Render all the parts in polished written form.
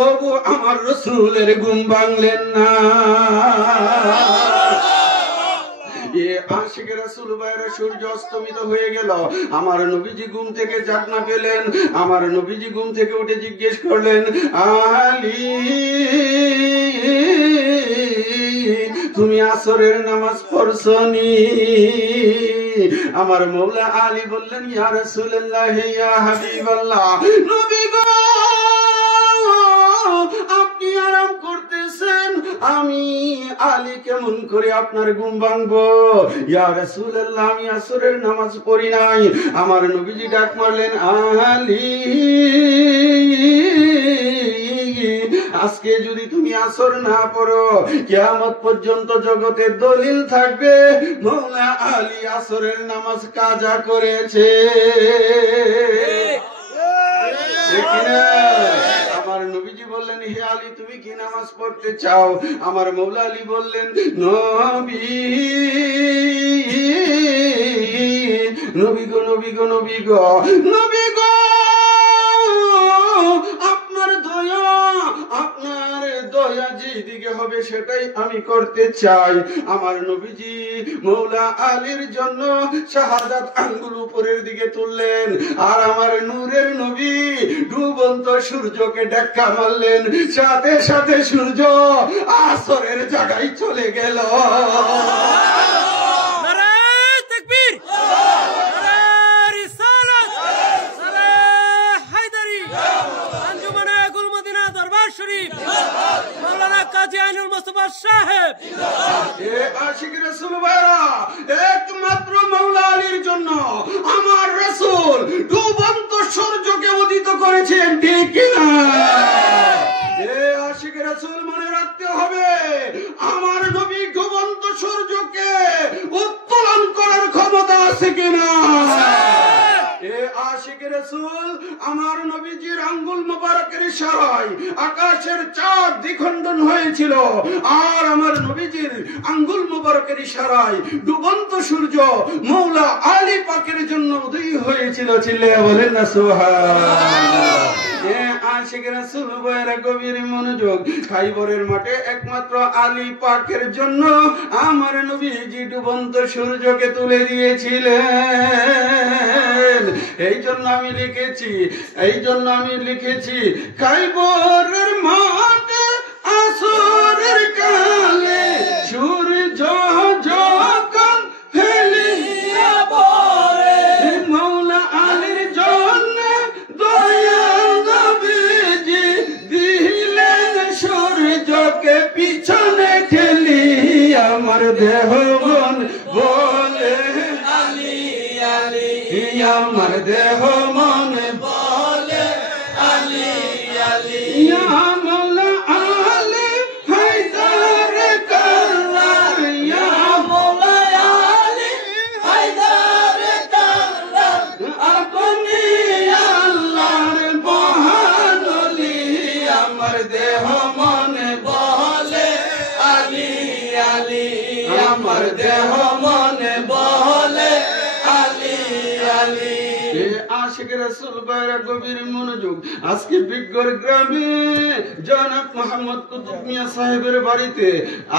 তবু আমার রাসূলের ঘুম ভাঙলেন না। আশিক রাসূল বাইরে সূর্য অস্তমিত হয়ে গেল, আমার নবীজি ঘুম থেকে জাগনা পেলেন। আমার নবীজি ঘুম থেকে উঠে জিজ্ঞেস করলেন, আলী তুমি আসরের নামাজ পড়ছনি? আমার মওলা আলী বললেন, ইয়া রাসূলুল্লাহ ইয়া হাবিবাল্লাহ, নবী গো আপনি আরাম করতেছেন, আমি আলী কেমন করে আপনার ঘুম ভাঙবো? ইয়া রাসূলুল্লাহ আমি আসরের নামাজ পড়ি নাই। আমার নবীজি ডাক মারলেন, আলী আজকে যদি তুমি আসর না পড়ো, কিয়ামত পর্যন্ত জগতের দলিল থাকবে মওলা আলী আসরের নামাজ কাজা করেছে। আমার নবীজি বললেন, হে আলী তুমি কি নামাজ পড়তে চাও? আমার মওলা আলী বললেন, নবী নবী গো নবী গো নবী গো নবী গো আপনার দয়া যেদিকে হবে সেটাই আমি করতে চাই। আমার নবীজি মওলা আলীর জন্য শাহাদাত আঙ্গুল উপরের দিকে তুললেন, আর আমার নূরের নবী ডুবন্ত সূর্যকে ধাক্কা মারলেন, সাথে সাথে সূর্য আসরের জায়গায় চলে গেল। একমাত্র মওলা আলীর জন্য আমার রাসূল ডুবন্ত সূর্যকে উদিত করেছেন, ঠিক কিনা? আশিক রাসূল মনে রাখতে হবে, আমার নবী ডুবন্ত সূর্যকে উত্তোলন করার ক্ষমতা আছে কিনা? আশিক রাসূল আমার নবীজির আঙ্গুল মোবারকের ইশারায় আকাশের চাঁদ দ্বিখণ্ডন হয়েছিল, আর আমার নবীজির আঙ্গুল মোবারকের ইশারায় ডুবন্ত সূর্য মওলা আলী পাকের জন্য উদয় হয়েছিল। চিল্লায়া বলেন না সুবহানাল্লাহ। আশিক রাসূল বয়রা গভীর মনোযোগ, খাইবরের মাঠে একমাত্র আলী পাকের জন্য আমার নবীজি ডুবন্ত সূর্যকে তুলে দিয়েছিলেন। এই জন্য আমি লিখেছি খাইবরের মাঠে আসরের কালে সূর্য যখন ফেলিয়া পড়ে, মওলা আলীর জন্য দয়াল নবীজি দিলেন সূর্যকে পিছনে ঠেলি। আমার দেহ মন বলে আলী আলী, আমার দেহ মন বলে আলী আলী, মওলা আলী হায়দার কাল্লার, মওলা আলী হায়দার কাল্লার, আপনি আল্লাহর মহান ওলি। আমার দেহ মন বলে আলী আলী, আমার দেহ মন বলে আলী আলী। আশিক রাসূল বাইরা গভীর মনোযোগ, আজকে বিজ্ঞর গ্রামে জনাব মোহাম্মদ কুতুব মিয়া সাহেবের বাড়িতে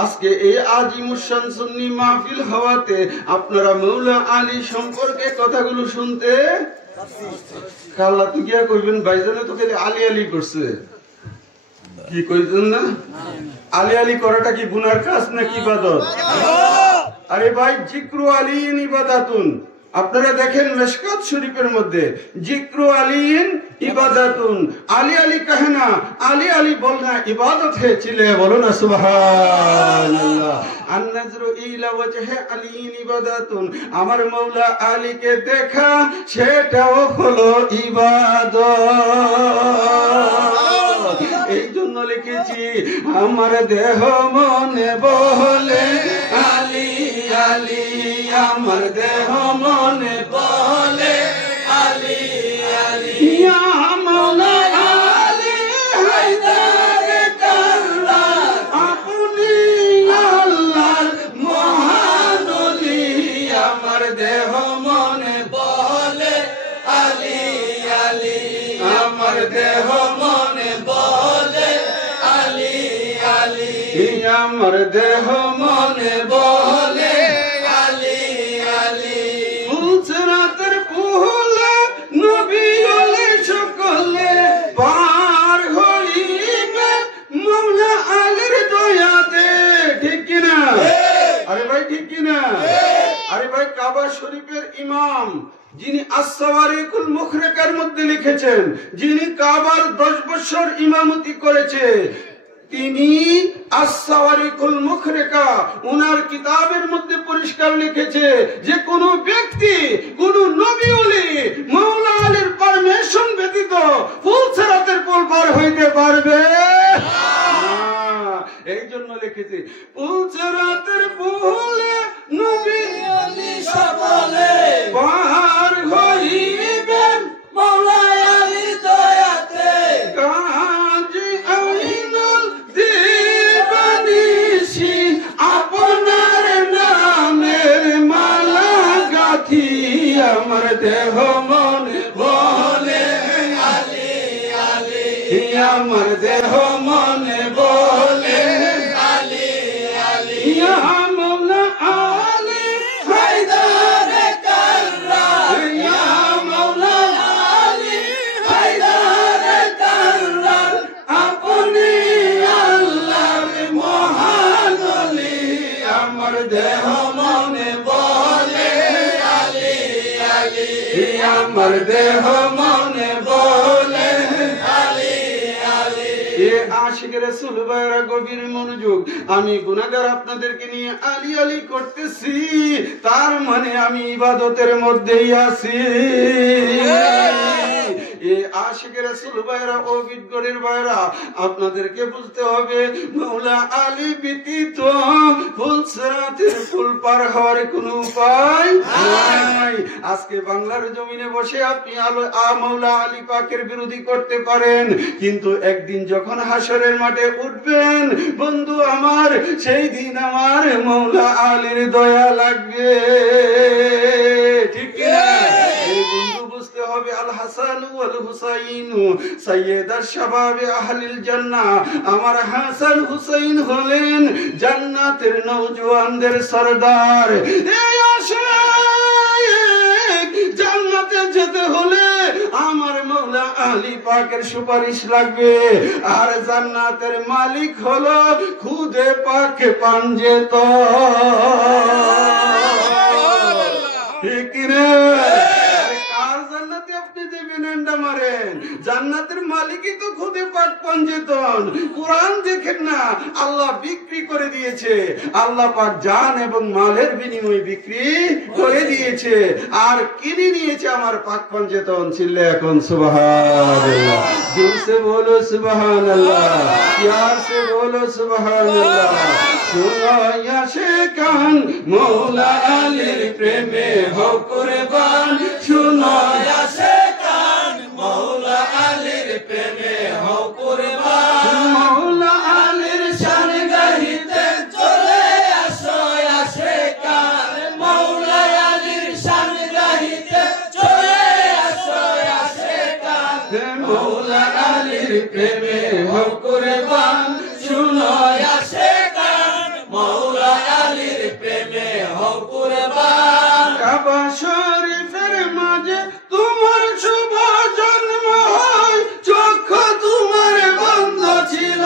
আজকে এই আজিমুশান সুন্নি মাহফিল হওয়াতে আপনারা মওলা আলী সম্পর্কে কথাগুলো শুনতে কাল্লা তো গিয়া কইবেন, ভাইজানে তো খালি আলী আলী করছে, কি কইছেন না? আলী আলী করাটা কি গুনার কাজ নাকি ইবাদত? আরে ভাই, জিক্রু আলীন ইবাদাতুন। আপনারা দেখেন মিশকাত শরীফের মধ্যে জিক্রু আলীন ইবাদাতুন, আলী আলী কহে না, আলী আলী বলনা ইবাদত है। চিলে বলো না সুবহানাল্লাহ। আন-নাজরু ইলা ওয়াজহি আলীন ইবাদাতুন, আমার মওলা আলীকে দেখা সেটাও হলো ইবাদত। এই জন্য লিখেছি আমার দেহ মনে বলে আলী আলী, আমার দেহ মনে বলে আলী আলী, মওলা আলী হায়দার কাল্লার, আপনি আল্লাহর মহান ওলি। আমার দেহ মনে বলে আলী আলী, আমার দেহ মনে বলে আমার দেহ মনে বলে আলী আলী ফুলসরাতের ফুলে নবী ওলে সকলে পার হইবে মওলা আলীর দয়াতে ঠিক কি না আরে ভাই ঠিক কি না আরে ভাই কাবা শরীফের ইমাম যিনি আস-সাওয়ারিকুল মুখরেকার মধ্যে লিখেছেন যিনি কাবার 10 বছর ইমামতি করেছে তিনি আস-সাওয়ারিকুল মুখরেকা ওনার কিতাবের মধ্যে পরিষ্কার লিখেছে যে কোন ব্যক্তি কোন নবী ওলি মাওলা আলীর পারমিশন ব্যতীত ফুলসরাতের পুল পার হইতে পারবে না এই জন্য লিখেছে ফুলসরাতের পুলে নবী ওলি সকলে পার হইবেন মাওলা আলীর দয়াতে কাজী আইনুল দিবানিশি আপনার নামের মালা গাথি আমার দেহ মন বলে আলী আলী আমার দেহ মন বলে আলী আলী ইয়া মাওলা আলী হায়দার কাররার ইয়া মাওলা আলী হায়দার কাররার আপনি আল্লাহর মহান ওলি আমার দেহ মনে বলে আলী আলী আমার দেহ মনে বলে আলী আলী এ আশিক রাসূল ভাইরা গভীর মনোযোগ আমি গুনাহগার আপনাদেরকে নিয়ে আলী আলী করতেছি তার মানে আমি ইবাদতের মধ্যেই আছি এ আশিক রাসূল ভাইরা ও বিদগরের ভাইরা আপনাদেরকে বুঝতে হবে মাওলা আলী ব্যতীত ফুলসরাতের পুল পার হওয়ার কোনো উপায় নাই আজকে বাংলার জমিনে বসে আপনি মাওলা আলী পাকের বিরোধী করতে পারেন কিন্তু একদিন যখন হাসরের মাঠে উঠবেন বন্ধু আমার সেই দিন আমার মাওলা আলীর দয়া লাগবে ঠিক না এই বন্ধু বুঝতে হবে আল হাসান ওয়াল হুসাইন সাইয়্যিদাশ শাবাবে আহলিল জান্নাহ আমার হাসান হুসাইন হলেন জান্নাতের নওজওয়ানদের সরদার এই আশিক জান্নাতে যেতে হলে আমার মাওলা আলী পাকের সুপারিশ লাগবে আর জান্নাতের মালিক হলো খুদে পাক পাঞ্জেত ঠিক রে কার জান্নাতে আপনি দেবেন এন্ডা মারেন জান্নাতের মালিকই তো খুদে পাক পাঞ্জেতন কুরআন দেখেন না আল্লাহ বিক্রি করে দিয়েছে আল্লাহ পাক জান এবং মালের বিনিময়ে বিক্রি করে দিয়েছে আর কিনে নিয়েছে আমার পাক পাঞ্জেতন চিল্লে এখন সুবহানাল্লাহ দিল সে বলো সুবহানাল্লাহ প্यार से बोलो সুবহানাল্লাহ শুনো আশিকান মাওলা আলীর প্রেমে হও কুরবান শুনো আশিকান মাওলা আলীর প্রেমে হও কুরবান মাওলা আলীর শান গাহিতে চলে আসো আশিকান মাওলা আলীর শান গাহিতে চলে আসো আশিকান মাওলা আলীর প্রেমে হও কুরবান শুনো আশিকান মাওলা আলীর প্রেমে হও কুরবান কাবা শরীফের মাঝে তোমার শুভ জন্ম হয় চক্ষু তোমার বন্ধ ছিল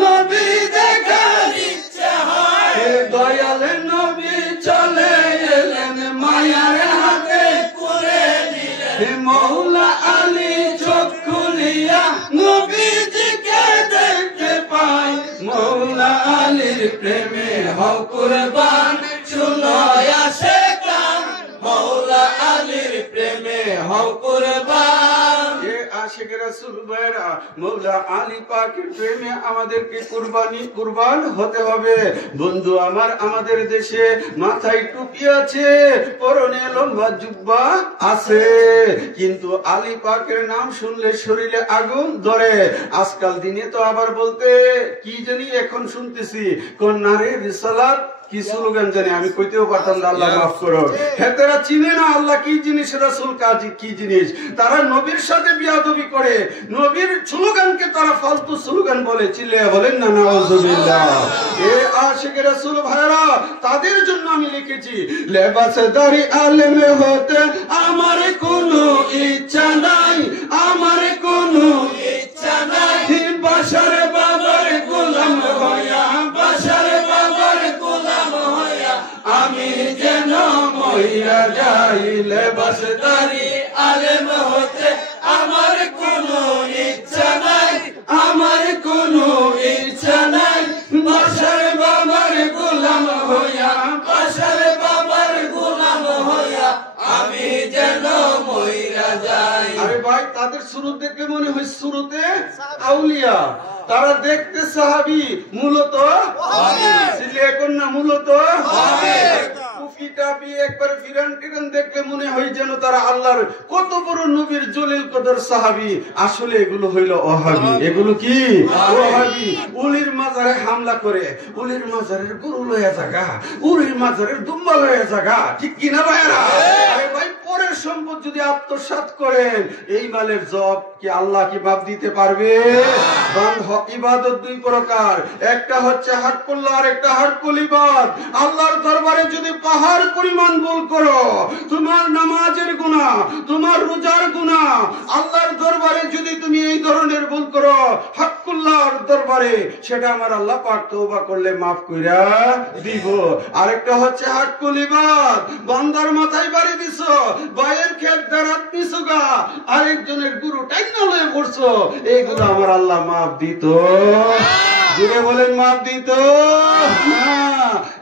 নবী দেখার ইচ্ছা হয় দয়াল নবী চলে এলেন মায়ার হাতে করে নিলেন মাওলা আলী চক্ষু নিয়া নবীজিকে দেখতে পায় মাওলা আলীর প্রেমে হও কুরবান শুনো আশিকান মাওলা আলীর প্রেমে হও কুরবান এ আশিক রাসূল ভাইরা মাওলা আলী পাকের প্রেমে আমাদেরকে কুরবান হতে হবে বন্ধু আমার আমাদের দেশে মাথায় টুপি আছে পরনে লম্বা জুব্বা আছে কিন্তু আলী পাকের নাম শুনলে শরীরে আগুন ধরে আজকাল দিনে তো আবার বলতে কি জানি এখন শুনতেছি কোন নারী রিসালাত কি স্লোগান জানি, আমি কইতেও পারতাম না, আল্লাহ মাফ করো। হ্যাঁ, তারা চিনে না আল্লাহ কি জিনিস, রাসূল কাজী কি জিনিস। তারা নবীর সাথে বিয়াদবি করে, নবীর স্লোগানকে তারা ফালতু স্লোগান বলে। চিল্লায়া বলেন না নাউযুবিল্লাহ। এ আশিকে রাসূল ভাইরা, তাদের জন্য আমি লিখেছি, লেবাসদারি আলেম হতে আমার কোনো ইচ্ছা নাই, আমার কোনো ইচ্ছা নাই, বাশার বাবার গোলাম হইয়া, বাশার বাবার গোলাম হইয়া আমি যেন মইরা যাই। লেবাসদারি আলেম হতে আমার কোনো ইচ্ছা নাই, আমার কোনো ইচ্ছা নাই, বাশার বাবার গোলাম হইয়া, বাশার বাবার গোলাম হইয়া আমি যেন মইরা যাই। আরে ভাই, তাদের শুরু দেখে মনে হয় শুরুতে আউলিয়া, তারা দেখতে সাহাবী, মূলত এখন না, মূলত একবার ফিরান টিরান দেখলে মনে হয় যেন তারা আল্লাহর কত বড় নবীর জলিল কদর সাহাবী। আসলে এগুলো হইল ওহাবী। এগুলো কি? ওহাবী। উলির মাজারে হামলা করে, উলির মাজারের গরু লয়া জাগা, উলির মাজারের দুম্বা লয়া জাগা, ঠিক কিনা ভাইরা? আরে ভাই, পরের সম্পদ যদি আত্মসাৎ করেন, এই মালের জব কি আল্লাহ কি মাপ দিতে পারবে? ইবাদত দুই প্রকার, একটা হচ্ছে হাটকুল্লা আর একটা হাটকুল ইবাদ। আল্লাহর দরবারে যদি পাহাড় পরিমাণ ভুল করো, তোমার নামাজের গুনাহ, তোমার রোজার গুনাহ, আল্লাহর দরবারে যদি তুমি এই ধরনের ভুল করো, হাটকুল্লাহর দরবারে সেটা আমার আল্লাহ পাক তওবা করলে মাফ কইরা দিব। আরেকটা হচ্ছে হাটকুল ইবাদ, বান্দার মাথায় বাড়ি দিছো, বাইয়ের ক্ষেত দাঁড়াত দিছো গা, আরেকজনের গুরু টাইনা লয়ে পড়ছো, এইগুলো আমার আল্লাহ মাফ দিত। জুড়ে বলেন মাফ দিত না।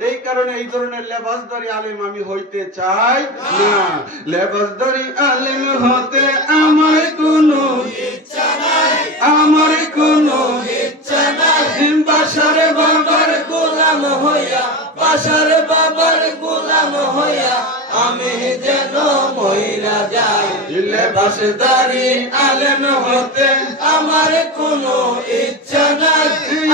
এই কারণে এই ধরনের লেবাসদারি আলেম আমি হইতে চাই না। লেবাসদারি আলেম হতে আমার কোনো ইচ্ছা নাই, আমার কোনো ইচ্ছা নাই, বাশার বাবার গোলাম হইয়া, বাশার বাবার গোলাম হইয়া আমি যেন মইরা যাই। লেবাসদারি আলেম হতে আমার কোনো ইচ্ছা নাই,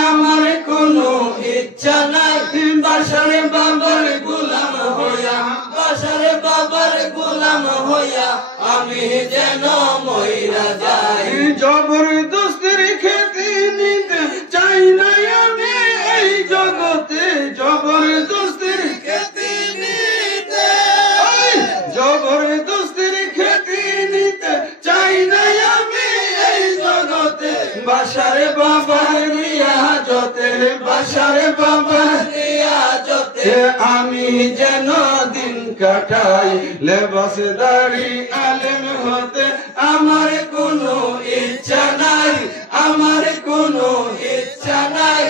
আমার কোনো ইচ্ছা নাই, বাশার বাবার গোলাম হইয়া, বাশার বাবার গোলাম হইয়া আমি যেন মইরা যাই। জবরদস্তির খেতে নিতে চাই না আমি এই জগতে, জবরদস্তির খেতে নিতে, জবরদস্তির খেতে নিতে চাই না আমি এই জগতে, বাশার বাবার রিয়াজতে, বাশার বাবার রিয়াজতে আমি যেন দিন কাটাই। লেবাসদারি আলেম হতে আমার কোনো ইচ্ছা নাই, আমার কোনো ইচ্ছা নাই,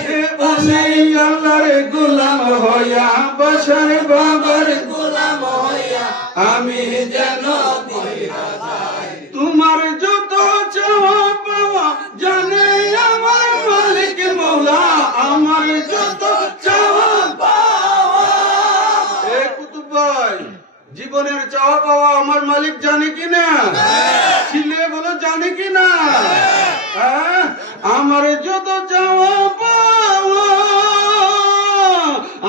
আল্লাহর গোলাম হইয়া, বাশার বাবার গোলাম হইয়া আমি যেন মইরা যাই। তোমার যত চাওয়া পাওয়া জানে আমার মালিক মওলা, আমার যত চাওয়া পাওয়া। এ কুতুব ভাই, জীবনের চাওয়া পাওয়া আমার মালিক জানে কিনা? ছিলে বলো জানে কিনা? আমার যত চাওয়া পাওয়া,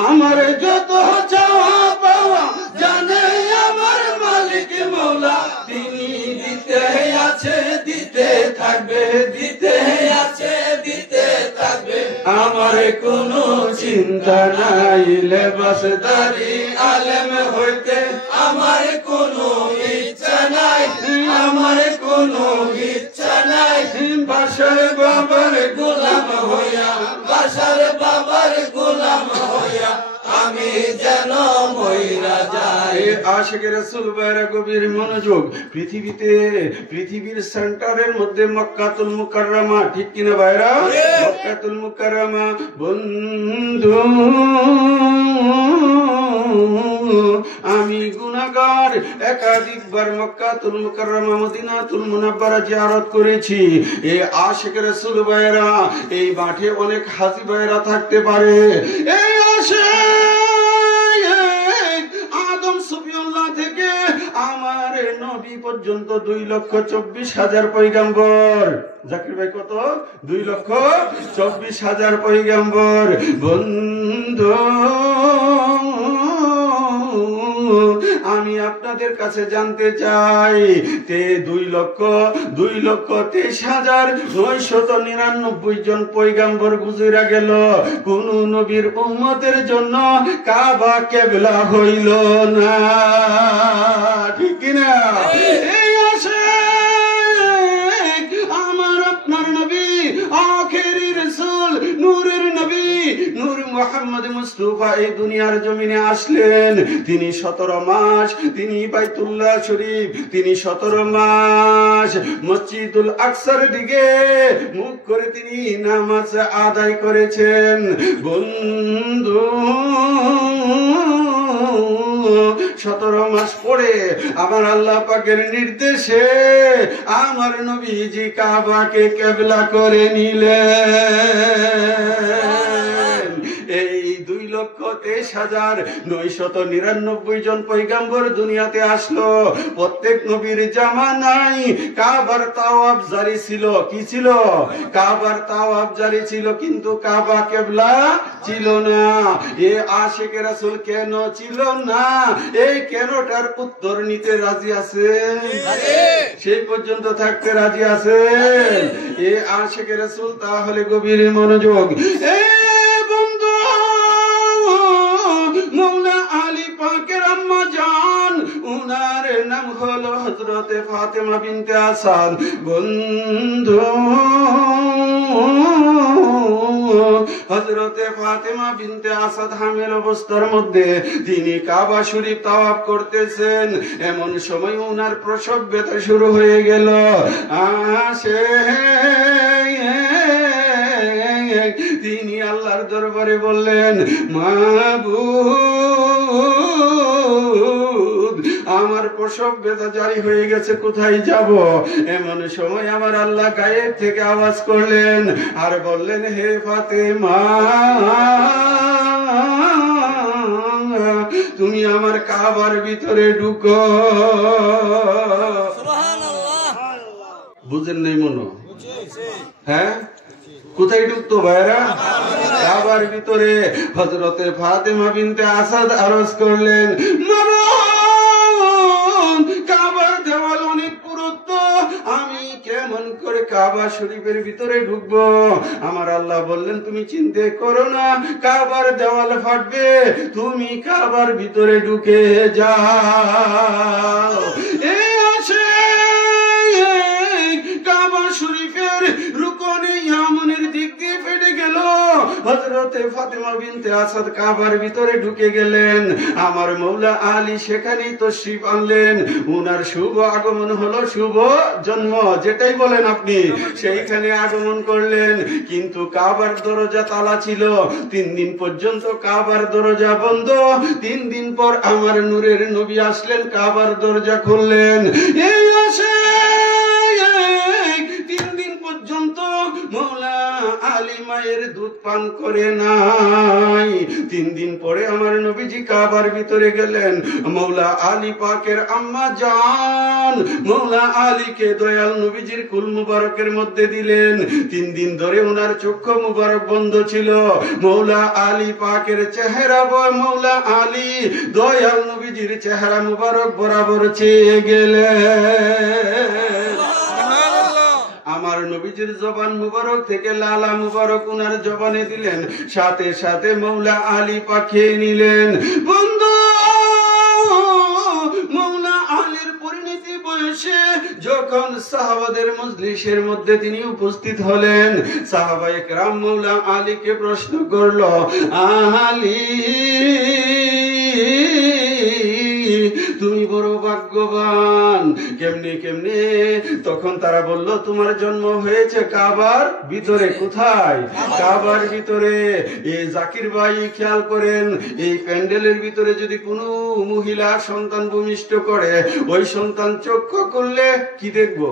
আমার যত চাওয়া পাওয়া জানে আমার মালিক মওলা, তিনি দিতে আছে, দিতে থাকবে, দিতে আছে, দিতে থাকবে, আমার কোনো চিন্তা নাই। লেবাসদারি আলেম হইতে আমার কোনো ইচ্ছা নাই, আমার কোনো ইচ্ছা নাই, বাশার বাবার গোলাম হইয়া, বাশার বাবার গোলাম হইয়া আমি যেন মইরা যাই। আশিকে রাসূল ভাইরা গভীর মনোযোগ। পৃথিবীর সেন্টারের মধ্যে মক্কাতুল মুকাররমা, ঠিক কিনা ভাইরা? মক্কাতুল মুকাররমা বন্ধু, আমি গুনাহগার, একাধিকবার মক্কাতুল মুকাররমা, মদিনাতুল মুনাওয়ারা জিয়ারত করেছি। এই আশিকে রাসূল ভাইরা, এই মাঠে অনেক হাজী ভাইরা থাকতে পারে। এই আদম সুফিউল্লাহ থেকে আমার নবী এই পর্যন্ত 2,24,000 পয়গাম্বর। জাকির ভাই কত? 2,24,000 পয়গাম্বর। বন্ধু আমি আপনাদের কাছে জানতে চাই, 2,23,999 জন পয়গাম্বর গুজরা গেল, কোন নবীর উম্মতের জন্য কাবা কিবলা হইল না, ঠিক কিনা? এই আসে আমার আপনার নবী, আখেরি রাসূল, নূরের নবী, নূর মুহাম্মদ মুস্তাফা এই দুনিয়ার জমিনে আসলেন। তিনি 17 মাস তিনি বাইতুল্লাহ শরীফ, তিনি 17 মাস মসজিদুল আকসার দিকে মুখ করে তিনি নামাজ আদায় করেছেন। বন্ধু 17 মাস পরে আমার আল্লাহ পাকের নির্দেশে আমার নবীজি কাবাকে কিবলা করে নিলেন। এই 2,23,999 জন পয়গাম্বর দুনিয়াতে আসলো। প্রত্যেক নবীর জামানায় কাবার তাওয়াফ জারি ছিল। কি ছিল? কাবার তাওয়াফ জারি ছিল, কিন্তু কাবা কিবলা ছিল না। এ আশিকে রাসূল কেন ছিল না? এই কেনটার উত্তর নিতে রাজি আছেন? সেই পর্যন্ত থাকতে রাজি আছেন? এ আশিকে রাসূল তাহলে গভীর মনোযোগ। বন্ধু মৌলা আলী পাকের আম্মা জান, উনার নাম হলো হযরতে ফাতেমা বিনতে আসাদ। বন্ধু হযরতে ফাতেমা বিনতে আসাদ হামেল অবস্থার মধ্যে তিনি কাবা শরীফ তাওয়াফ করতেছেন। এমন সময় উনার প্রসব ব্যথা শুরু হয়ে গেল। তিনি আল্লাহর দরবারে বললেন, মাবুদ আমার প্রসব ব্যথা জারি হয়ে গেছে, কোথায় যাব? এমন সময় আমার আল্লাহ গায়েব থেকে আওয়াজ করলেন আর বললেন, হে ফাতেমা তুমি আমার কাবার ভিতরে ঢুকো। বুঝেন নাই মনো? হ্যাঁ, কোথায় ঢুকতো ভাইরা? কাবার ভিতরে। হযরতে ফাতেমা বিনতে আসাদ আরজ করলেন, কাবার দেওয়াল অনেক পুরুত্ব, আমি কেমন করে কাবা শরীফের ভিতরে ঢুকবো? আমার আল্লাহ বললেন, তুমি চিন্তা করো না, কাবার দেওয়াল ফাটবে, তুমি কাবার ভিতরে ঢুকে যাও। এই আসে কাবা শরীফের রুকনে ইয়ামানের দিক দিয়ে ফেটে গেল। হযরতে ফাতেমা বিনতে আসাদ কাবার ভিতরে ঢুকে গেলেন। আমার মৌলা আলী সেখানেই তশরিফ আনলেন। উনার শুভ আগমন হলো, শুভ জন্ম যেটাই বলেন আপনি, সেইখানে আগমন করলেন। কিন্তু কাবার দরজা তালা ছিল। 3 দিন পর্যন্ত কাবার দরজা বন্ধ। 3 দিন পর আমার নূরের নবী আসলেন, কাবার দরজা খুললেন। এই আসে 3 দিন পর্যন্ত মৌলা আলী মায়ের দুধ পান করে নাই। 3 দিন পরে আমার নবীজি কাবার ভিতরে গেলেন। মৌলা আলী পাকের আম্মা জান মৌলা আলীকে দয়াল নবীজির কুল মুবারকের মধ্যে দিলেন। 3 দিন ধরে ওনার চক্ষু মুবারক বন্ধ ছিল। মৌলা আলী পাকের চেহারা, মৌলা আলী দয়াল নবীজির চেহারা মুবারক বরাবর চেয়ে গেলেন। আমার নবীজির জবান মুবারক থেকে লালা মুবারক উনার জবানে দিলেন, সাথে সাথে মৌলা আলী পাক খেয়ে নিলেন। বন্ধু মৌলা আলীর পরিণতি বয়সে যখন সাহাবাদের মজলিসের মধ্যে তিনি উপস্থিত হলেন, সাহাবায়ে কেরাম মৌলা আলীকে প্রশ্ন করলো, আলী তুমি বড় ভাগ্যবান, কেমনে কেমনে? তখন তারা বলল, তোমার জন্ম হয়েছে কাবার ভিতরে। কোথায়? কাবার ভিতরে। এই জাকির ভাই খেয়াল করেন, এই প্যান্ডেলের ভিতরে যদি কোনো মহিলা সন্তান ভূমিষ্ঠ করে, ওই সন্তান চক্ষু করলে কি দেখবো?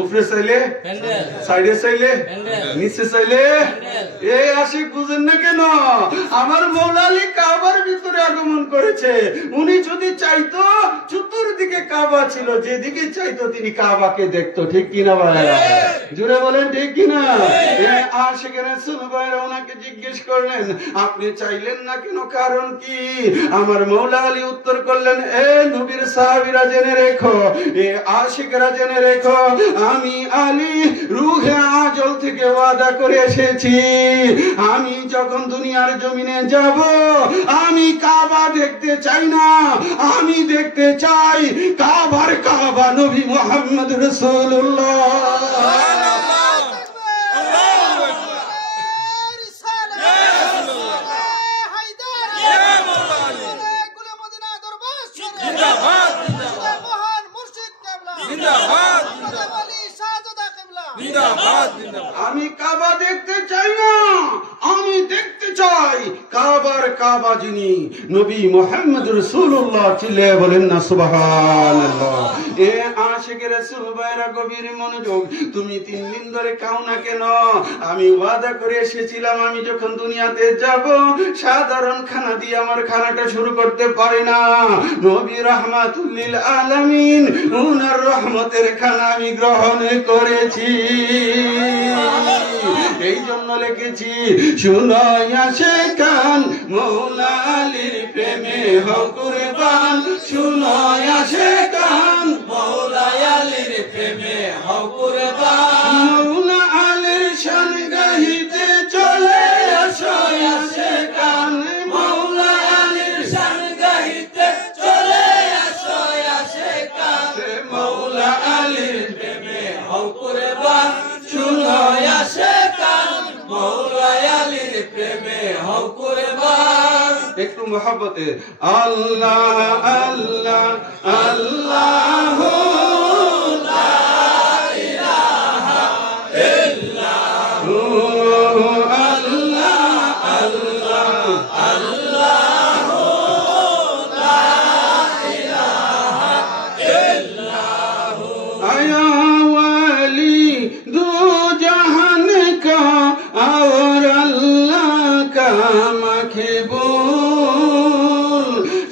উপরে চাইলে, সাইডে চাইলে, নিচে চাইলে। এই আশিক বুঝেন না কেন? আমার মৌলা আলী কাবার ভিতরে আগমন করেছে। উনি যদি চাইতো, চতুর্দিকে কাবা ছিল, যেদিকে চাইতো তিনি কাবাকে দেখতো। ঠিক কিনা ভাইরা? জুড়ে বলেন ঠিক কিনা? আশিক রাসূল ভাইরা ওনাকে জিজ্ঞেস করলেন, আপনি চাইলেন না কেন, কারণ কি? আমার মৌলা আলী উত্তর করলেন, এ নবীর সাহাবীরা জেনে রেখো, এ আশিকরা জেনে রেখো, আমি আলী রূহে আজল থেকে ওয়াদা করে এসেছি, আমি যখন দুনিয়ার জমিনে যাব, আমি কাবা দেখতে চাই না, আমি দেখতে চাই কাবার কাবা নবী মুহাম্মদ রাসূলুল্লাহ। আমি কাবা দেখতে চাই না, আমি দেখতে চাই কাবার কাবা যিনি নবী মুহাম্মদ রাসূলুল্লাহ। চিল্লে বলেন না সুবহানাল্লাহ। এ আশিক রাসূল ভাইরা গভীর মনোযোগ, তুমি 3 দিন ধরে খাও না কেন? আমি ওয়াদা করে এসেছিলাম, আমি যখন দুনিয়াতে যাব, সাধারণ খানা দিয়ে আমার খানাটা শুরু করতে পারি না, নবী রাহমাতুল লিল আলামিন, উনার রহমতের খানা আমি গ্রহণ করেছি। এই জন্য লিখেছি, শুনো আশিকান মৌলা আলীর প্রেমে হও কুরবান, শুনো আশিকান মৌলা আলীর প্রেমে হও কুরবান, মৌলা আলীর শান গাহিতে চলে আসো আশিকান, মৌলা আলীর শান গাহিতে চলে আসো আশিকান, মৌলা আলীর প্রেমে হও কুরবান, শুনো আশিকান মৌলা আলীর প্রেমে হও কুরবান। একটু মহব্বতে আল্লাহ আল্লাহ আল্লাহ লা ইলাহা ইল্লাল্লাহ, আল্লাহ আল্লাহ আল্লাহ লা ইলাহা ইল্লাল্লাহ, আয়া ওয়ালি দু জাহান का और अल्लाह का मखबूल,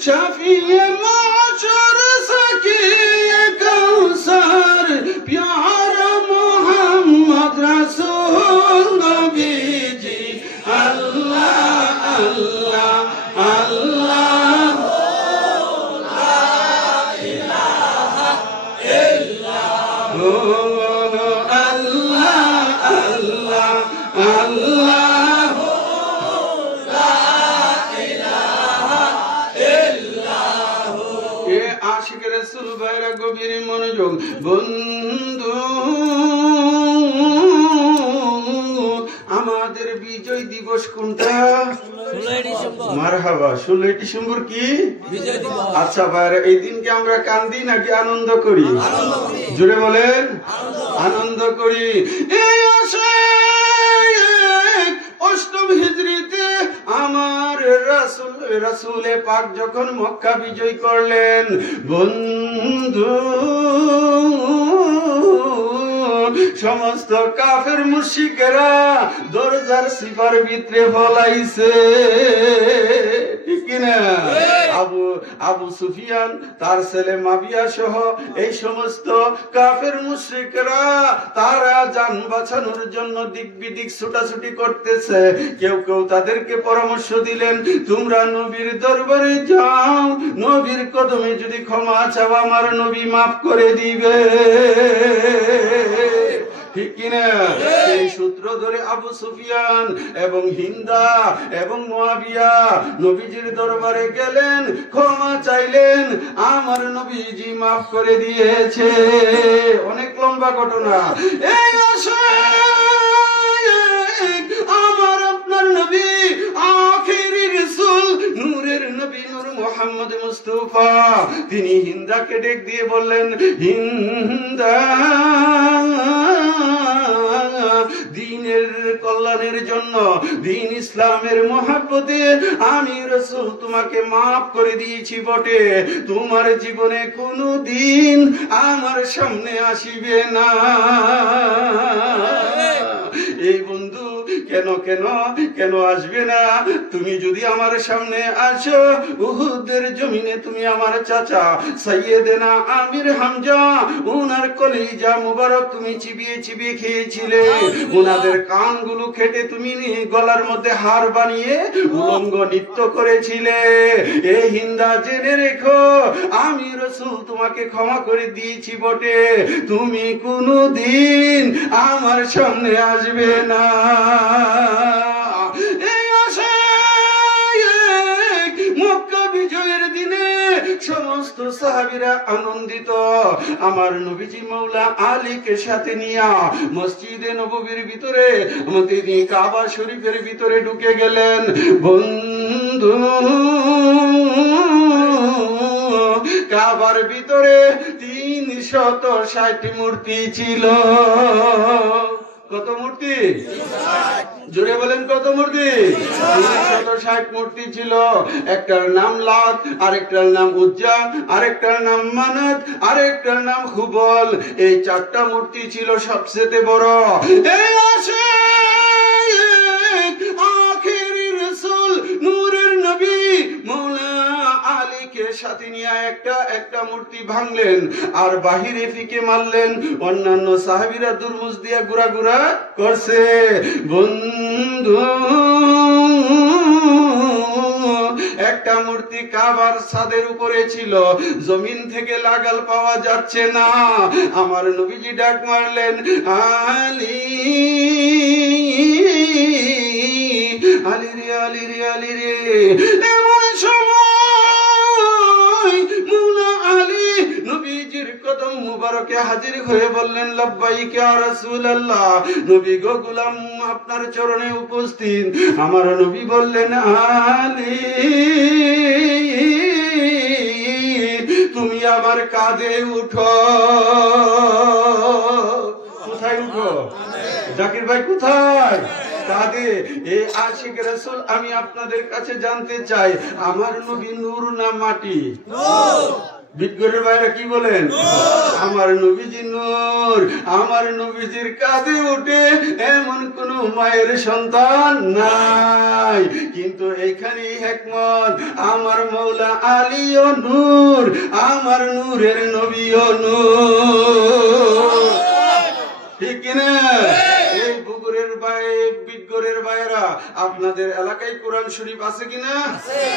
शफीए माशर सकीए कौसर, प्यारा मोहम्मद रसूल नबी जी, अल्लाह अल्लाह अल्लाह ला इलाहा इल्लल्लाह, আল্লাহ লা ইলাহা ইল্লাল্লাহ। এ আশিক রাসূল ভাইরা গভীর মনোযোগ, বন্ধু আমাদের বিজয় দিবস কোনটা? 16 ডিসেম্বর। মারহাবা, 16 ডিসেম্বর কি বিজয় দিবস। আচ্ছা ভাইরা, এই দিনকে আমরা কান্দি নাকি আনন্দ করি? আনন্দ করি। জোরে বলেন, আনন্দ করি। এই অষ্টম হিজরিতে আমার রাসূলে পাক যখন মক্কা বিজয় করলেন, বন্ধু সমস্ত কাফের মুশরিকেরা দরজার সিপার ভিতরে ফলাইছে। ঠিক কিনা? আবু সুফিয়ান, তার ছেলে মাবিয়া সহ এই সমস্ত কাফের মুশরিকরা তারা জান বাঁচানোর জন্য দিক বিদিক ছুটাছুটি করতেছে। কেউ কেউ তাদেরকে পরামর্শ দিলেন, তোমরা নবীর দরবারে যাও, নবীর কদমে যদি ক্ষমা চাও আমার নবী মাফ করে দিবে। ঠিক কিনা? এই সূত্র ধরে আবু সুফিয়ান এবং হিন্দা এবং মুয়াবিয়া নবীজির দরবারে গেলেন, ক্ষমা চাইলেন, আমার নবীজি মাফ করে দিয়েছে। অনেক লম্বা ঘটনা। এই আমার আপনার নবী আখিরি রাসূল নূরের নবী নূর মুহাম্মদ মুস্তাফা, তিনি হিন্দাকে ডেক দিয়ে বললেন, হিন্দা, দ্বীনের কল্যাণের জন্য, দ্বীন ইসলামের মহব্বতে আমি রাসূল তোমাকে মাফ করে দিয়েছি বটে, তোমার জীবনে কোনো দিন আমার সামনে আসিবে না। এই বন্ধু কেন কেন কেন আসবে না? তুমি যদি আমার সামনে আসো, উহুদের জমিনে তুমি আমার চাচা সাইয়েদেনা আমির হামজা উনার কলিজা মুবারক তুমি চিবিয়ে চিবিয়ে খেয়েছিলে, উনাদের কানগুলো কেটে তুমি গলার মধ্যে হার বানিয়ে উলঙ্গ নৃত্য করেছিলে। এ হিন্দা জেনে রেখো, আমি রাসূল তোমাকে ক্ষমা করে দিয়েছি বটে, তুমি কোনদিন আমার সামনে আসবে না। এই আশায় মক্কা বিজয়ের দিনে সমস্ত সাহাবীরা আনন্দিত। আমার নবীজি মাওলা আলীকে সাথে নিয়া মসজিদে নববীর ভিতরে, তিনি কাবা শরীফের ভিতরে ঢুকে গেলেন। বন্ধু, কাবার ভিতরে 360 মূর্তি ছিল। কত মূর্তি? জোরে বলেন, কত মূর্তি? 360 মূর্তি ছিল। একটার নাম লাত, আরেকটার নাম উজ্জা, আরেকটার নাম মানাত, আরেকটার নাম হুবল। এই 4টা মূর্তি ছিল সবচেয়ে বড়। এই আসে আখেরি রাসূল নূরের নবী মাওলা আলীকে সাথে নিয়ে একটা মূর্তি ভাঙলেন আর বাহিরে ফিকে মারলেন। অন্যান্য সাহাবীরা দুরমুজ দিয়া গুড়া গুড়া করছে। বন্ধু, একটা মূর্তি কাবার ছাদের উপরে ছিল, জমিন থেকে লাগাল পাওয়া যাচ্ছে না। আমার নবীজি ডাক মারলেন, আলী আলী রে, আলী রে, আলী রে। এমন সময় মাওলা আলী নবীজির কদম মুবারকে হাজির হয়ে বললেন, লাব্বাইক ইয়া রাসূলুল্লাহ। নবী গো, গোলাম আপনার চরণে উপস্থিত। আমার নবী বললেন, আলী তুমি আমার কাঁধে উঠো। কোথায় উঠো? জাকির ভাই কোথায়? কাঁধে। এই আশিক রাসূল, আমি আপনাদের কাছে জানতে চাই, আমার নবী নূর না মাটি? বিজ্ঞানের বাইরে কি বলেন? আমার নবীজি নূর। আমার নবীজির কাঁধে উঠে এমন কোন মায়ের সন্তান নাই। কিন্তু এইখানে হিকমত, আমার মাওলা আলীও নূর, আমার নূরের নবীও নূর। ঠিক কিনা? এই বুগুরের বিজ্ঞরের বাইরা, আপনাদের এলাকায় কোরআন শরীফ আছে কিনা?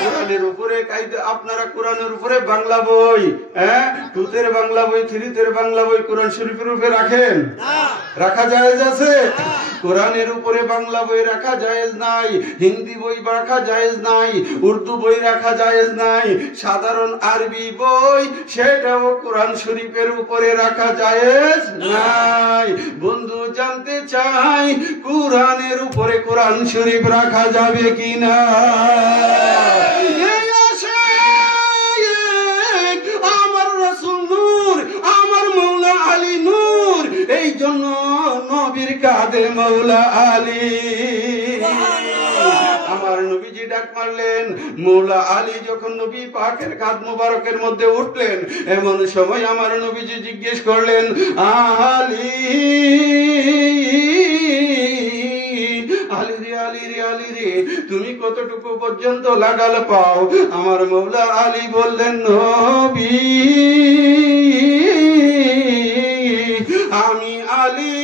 কোরআনের উপরে কায়দা, আপনারা কোরআনের উপরে বাংলা বই, টুতের বাংলা বই, থ্রিতের বাংলা বই কোরআন শরীফের উপরে রাখেন? রাখা জায়েজ আছে? কোরআনের উপরে বাংলা বই রাখা জায়েজ নাই, হিন্দি বই রাখা জায়েজ নাই, উর্দু বই রাখা জায়েজ নাই, সাধারণ আরবি বই সেটাও কোরআন শরীফের উপরে রাখা জায়েজ নাই। বন্ধু, জানতে চাই কোরআনের উপরে কোরআন শরীফ রাখা যাবে কিনা? আমার রাসূল নূর, আমার মাওলা আলী নূর, এই জন্য নবীর কাঁধে মাওলা আলী। আমার নবীজি ডাক মারলেন। মাওলা আলী যখন নবী পাকের কাঁধ মোবারকের মধ্যে উঠলেন, এমন সময় আমার নবীজি জিজ্ঞেস করলেন, আলী আলী রে, আলী রে, আলী রে, তুমি কতটুকু পর্যন্ত লাগাল পাও? আমার মাওলা আলী বললেন, নবী আমি আলী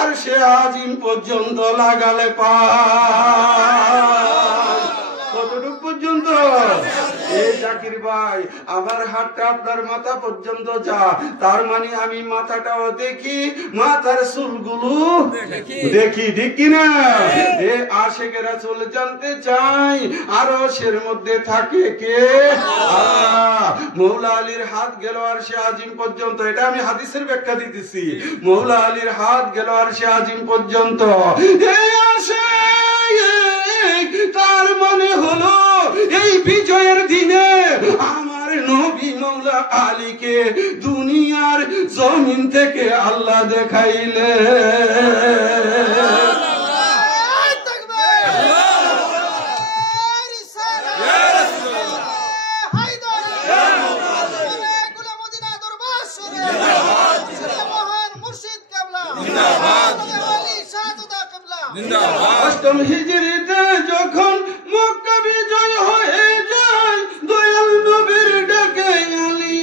আরশে আজিম পর্যন্ত লাগালে পাই। কতটুকু পর্যন্ত? এই জাকির ভাই, আমার হাতটা আপনার মাথা পর্যন্ত যা, তার মানে আমি মাথাটাও দেখি, মাথার চুলগুলো দেখি। ঠিক কিনা? এ আশিক রাসূল জানতে চাই, আরশের মধ্যে থাকে কে? আল্লাহ। মাওলা আলীর হাত গেল আরশে আজিম পর্যন্ত। এটা আমি হাদিসের ব্যাখ্যা দিতেছি। মাওলা আলীর হাত গেল আরশে আজিম পর্যন্ত। এই আশিক, তার মানে হলো এই বিজয়ের দিনে আমার নবী মাওলা আলীকে দুনিয়ার জমিন থেকে আল্লাহ দেখাইলে। অষ্টম হিজরিতে যখন মক্কা বিজয় হয়ে যায়, দয়াল নবীর ডাকে আলী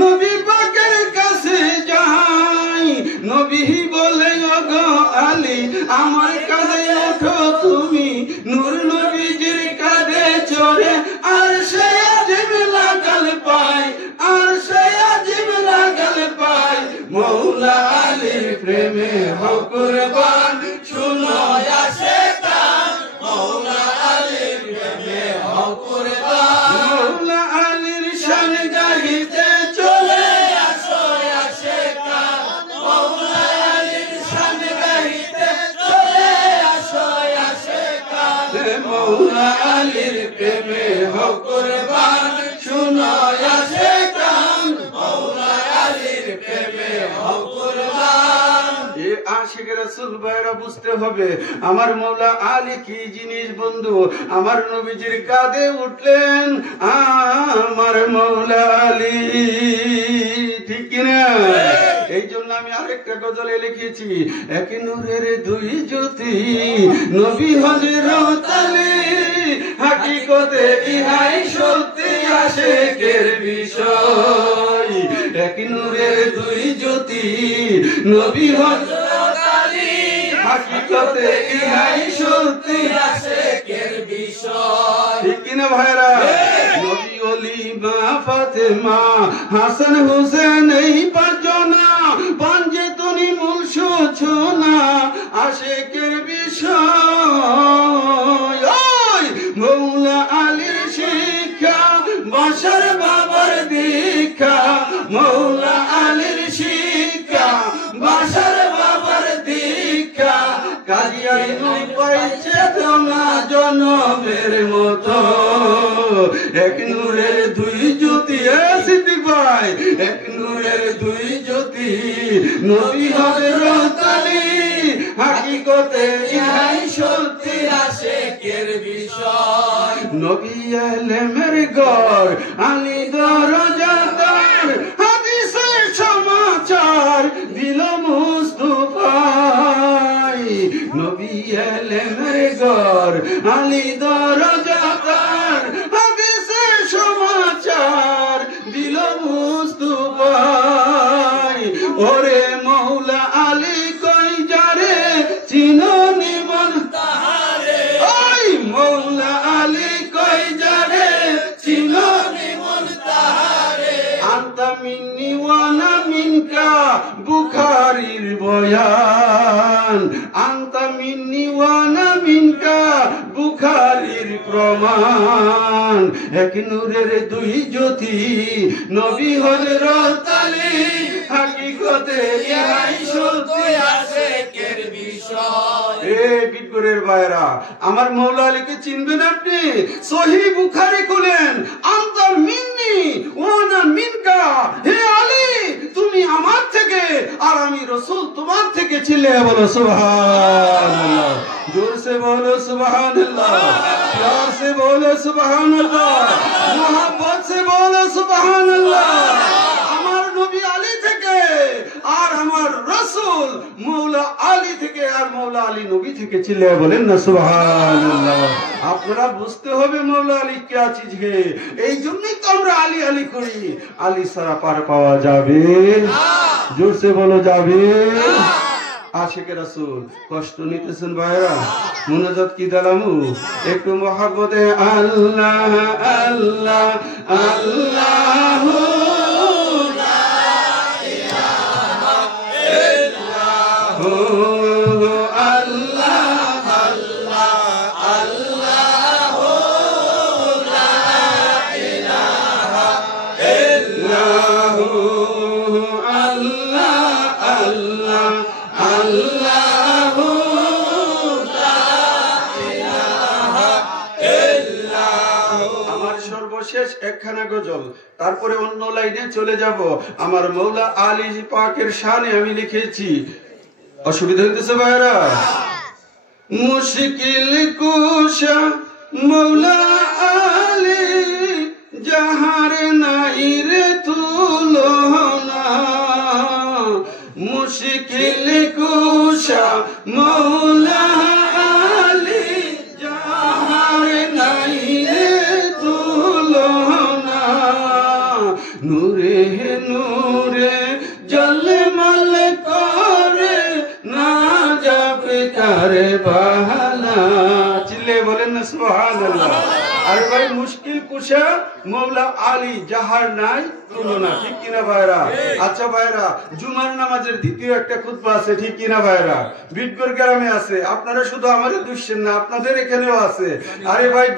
নবী পাকের কাছে যায়। নবী বলে ওগো আলী আমার কাঁধে ওঠো তুমি, নূর নবীজির কাঁধে চড়ে আর সে আজিম লাগাল পায়, আর সে আজিম লাগাল পায়। মৌলা আলীর প্রেমে হও কুরবান, শুনো আসে কান, মৌলা আলীর প্রেমে হও কুরবান। মৌলা আলীর শান গাহিতে চলে আসো আসে কান, মৌলা আলীর শান গাহিতে চলে আসো আসে কান। মৌলা আলীর প্রেমে হও কুরবান, শুনো আসে কান, মৌলা আলীর প্রেমে হও কুরবান। এ আশিক রাসূল ভাইরা বুঝতে হবে আমার মৌলা আলী কি জিনিস বন্ধু। আমার নবীজির কাঁধে উঠলেন আমার মৌলা আলী, ঠিক কিনা? এই জন্য আমি আরেকটা গজলে লিখেছি, এক নূরের দুই জ্যোতি নবী হযরত আলী, হাকিকতে ইহাই সত্যি আশিকের বিষয়। এক নূরের দুই জ্যোতি নবী হযরত আলী, হাকিকতে ইহাই সত্যি আশিকের বিষয়, ঠিক কিনা ভাইরা? নবী ওলি মা ফাতেমা হাসান হোসেন এই পাঁচজনা, পাঞ্জে তনি মূল সূচনা আশিকের বিষয়। ওই মৌলা আলীর শিক্ষা বাশার বাবার দীক্ষা, মৌলা আলীর শিক্ষা বাশার বাবার দীক্ষা। কাজিয়াই পাইছে তোমরা জনমের মতো, এক নূরের দুই জ্যোতি সিদ্ধি পায়, এক নূরের দুই জ্যোতি নবী হযরত আলী, হাকিকতে ইহাই সত্যি আশিকের বিষয়। নবী এলেমের গড় আলী দরজাদার, হাদিসের সমাচার দিল মুস্তাফাই। নবী এলেমের গড় আলী দরজাদার, হাদিসের সমাচার দিল মুস্তাফাই। ওরে মৌলা আলী কই যারে চিনো নিমন তাহারে, ওই মৌলা আলী কই যারে চিনো নিমন তাহারে। আনতা মিন্নি ওয়ানা মিনকা বুখারীর বয়ান, আনতা মিন্নি ওয়ানা মিনকা বুখারীর প্রমাণ। এক নূরের দুই জ্যোতি নবী হযরত আলী, হাকিকতে ইহাই সত্যি আশিকের বিষয়। এ বিটগুরের ভাইরা আমার মৌলা আলীকে চিনবেন আপনি? সহিহ বুখারী খুলেন, আনতা মিন্নি ওয়ানা মিনকা, হে আলী তুমি আমার থেকে আর আমি রাসূল তোমার থেকে ছিলে। বলো সুবহানাল্লাহ, जोर से बोलो सुबहानअल्लाह, प्यार से बोलो सुबहानअल्लाह, मोहब्बत से बोलो सुबहानअल्लाह। আমার নবী আলী থেকে আর আমার রাসূল মৌলা আলী থেকে আর মৌলা আলী নবী থেকে ছিলে। বলেন না সুবহানাল্লাহ। আপনারা বুঝতে হবে মৌলা আলী क्या चीज है, এই জন্যই তো আমরা আলী আলী করি। আলী ছাড়া পার পাওয়া যাবে না, জোর से बोलो যাবে না। আশিকে রাসূল কষ্ট নিতেছেন ভাইরা, মুনাজাত কি দালামু একটু মহব্বতে আল্লাহ আল্লাহ আল্লাহু লা ইলাহা ইল্লাহু আল্লাহ আল্লাহ আল্লাহু লা ইলাহা ইল্লাহু আল্লাহ আল্লাহ আল্লাহু লা ইলাহা ইল্লাহু। আমার সর্বশেষ একখানা গজল, তারপরে অন্য লাইনে চলে যাব। আমার মৌলা আলী পাকের শানে আমি লিখেছি, অসুবিধা হইতেছে ভাইরা? মুশকিল কুশা মৌলা আলী, যাহার নাই রে তুলনা। মুশকিল কুশা মৌলা কারবালা। চিল্লে বলেন না সুবহানাল্লাহ। আরে ভাই মুশকিল কুশা মৌলা আলী, যাহার নাই তুলনা, ঠিক কিনা ভাইরা? আচ্ছা ভাইরা, জুমার নামাজের দ্বিতীয় একটা খুতবা আছে, ঠিক কিনা ভাইরা? বিটগড় গ্রামে আছে, আপনারা শুধু আমাদের দুশ্চেন না, আপনাদের এখানেও আছে। আরে ভাই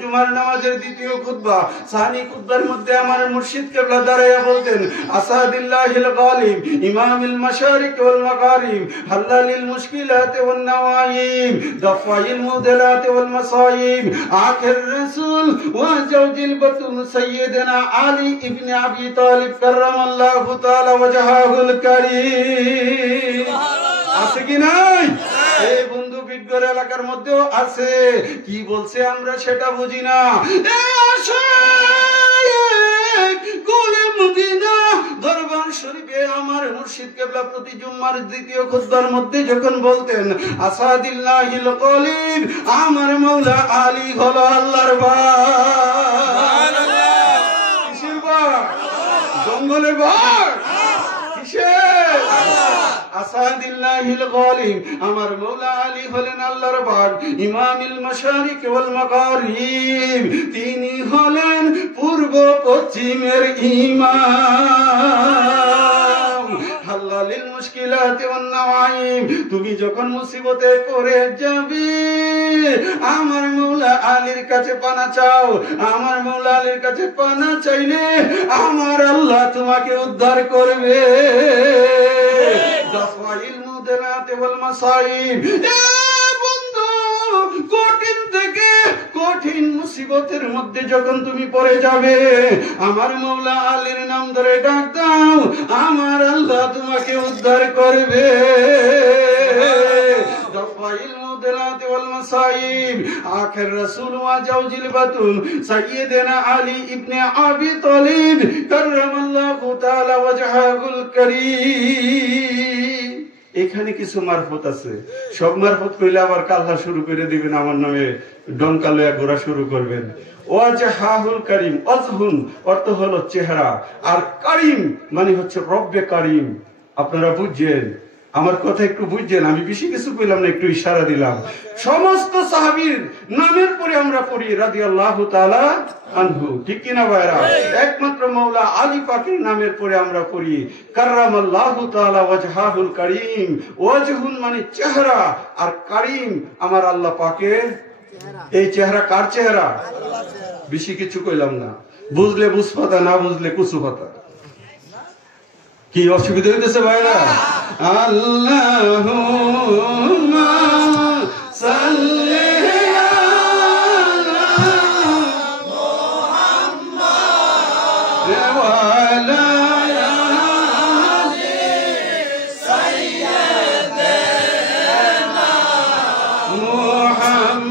জুমার নামাজের দ্বিতীয় খুতবা, সানি খুতবার মধ্যে আমার মুর্শিদ কেবলা দাঁড়াইয়া বলতেন, আসাদিল্লাহিল গালিব ইমামিল মাশারিক ওয়াল মাগারিব হাল্লালিল মুশকিলাত ওয়ান নওয়াইব দাফাইল মুদলাত ওয়াল মাসাইব আখির রাসূল ওয়া জাওজিল বাতুল সাইয়্যিদানা আলী ইবনে আবি তালিব কাররামাল্লাহু তাআলা ওয়াজহাহুল কারীম। আছে কি নাই? এই বন্ধু বিটগড় এলাকার মধ্যেও আছে। কি বলছে আমরা সেটা বুঝি না। দরবার শরীফে আমার মুর্শিদ কেবলা প্রতি জুম্মার দ্বিতীয় খুতবার মধ্যে যখন বলতেন, আসাদিল্লাহিল গালিব, আমার মাওলা আলী হলো আল্লাহর ভাই। কিসের ভাই? জঙ্গলের ভাই? কিসের? আসাদিল্লাহিল গালিব, আমার মাওলা আলী হলেন আল্লাহর ভাই। ইমামিল মাশারিক ওয়াল মাগারিব, তিনি হলেন পূর্ব পশ্চিমের ইমাম। হাল্লালিল মুশকিলাত ওয়ান নওয়াইব, তুমি যখন মুসিবতে পড়ে যাবে আমার মাওলা আলীর কাছে পানা চাও। আমার মাওলা আলীর কাছে পানা চাইলে আমার আল্লাহ তোমাকে উদ্ধার করবে। দাফাইল মুদলাত ওয়াল মাসাইব, বন্ধু কঠিন থেকে কঠিন মুসিবতের মধ্যে যখন তুমি পড়ে যাবে আমার মাওলা আলীর নাম ধরে ডাক দাও, আমার আল্লাহ তোমাকে উদ্ধার করবে। দাফাইল মুদলাত ওয়াল মাসাইব আখির রাসূল ওয়া জাওজিল বাতুল সাইয়্যিদানা আলী ইবনে আবি তালিব কাররামাল্লাহু তাআলা ওয়াজহাহুল কারীম। এখানে কিছু মারফত আছে। সব মারফত কইলে আবার কাল্লা শুরু করে দিবেন, আমার নামে ডঙ্কা লয়া ঘোরা শুরু করবেন। ওয়াজহাহুল কারীম, ওয়াজহুন অর্থ হলো চেহারা, আর কারীম মানে হচ্ছে রব্বে কারীম। আপনারা বুঝছেন? আমার কথা একটু বুঝছেন? আমি বেশি কিছু কইলাম না, একটু ইশারা দিলাম। সমস্ত সাহাবীর নামের পরে আমরা পড়ি রাদিয়াল্লাহু তাআলা আনহু, ঠিক কিনা ভাইরা? একমাত্র মাওলা আলী পাকের নামের পরে আমরা পড়ি কাররামাল্লাহু তাআলা ওয়াজহাহুল কারীম। ওয়াজহুন মানে চেহারা, আর কারীম আমার আল্লাহ পাকের। এই চেহারা কার চেহারা? বেশি কিছু কইলাম না, বুঝলে বুঝপাতা, না বুঝলে কুচু পাতা। কি অসুবিধা হইতেছে ভাইরা? আল্লাহুম্মা সাল্লি আলা মুহাম্মাদ ওয়া আলা আলি সাইয়্যিদানা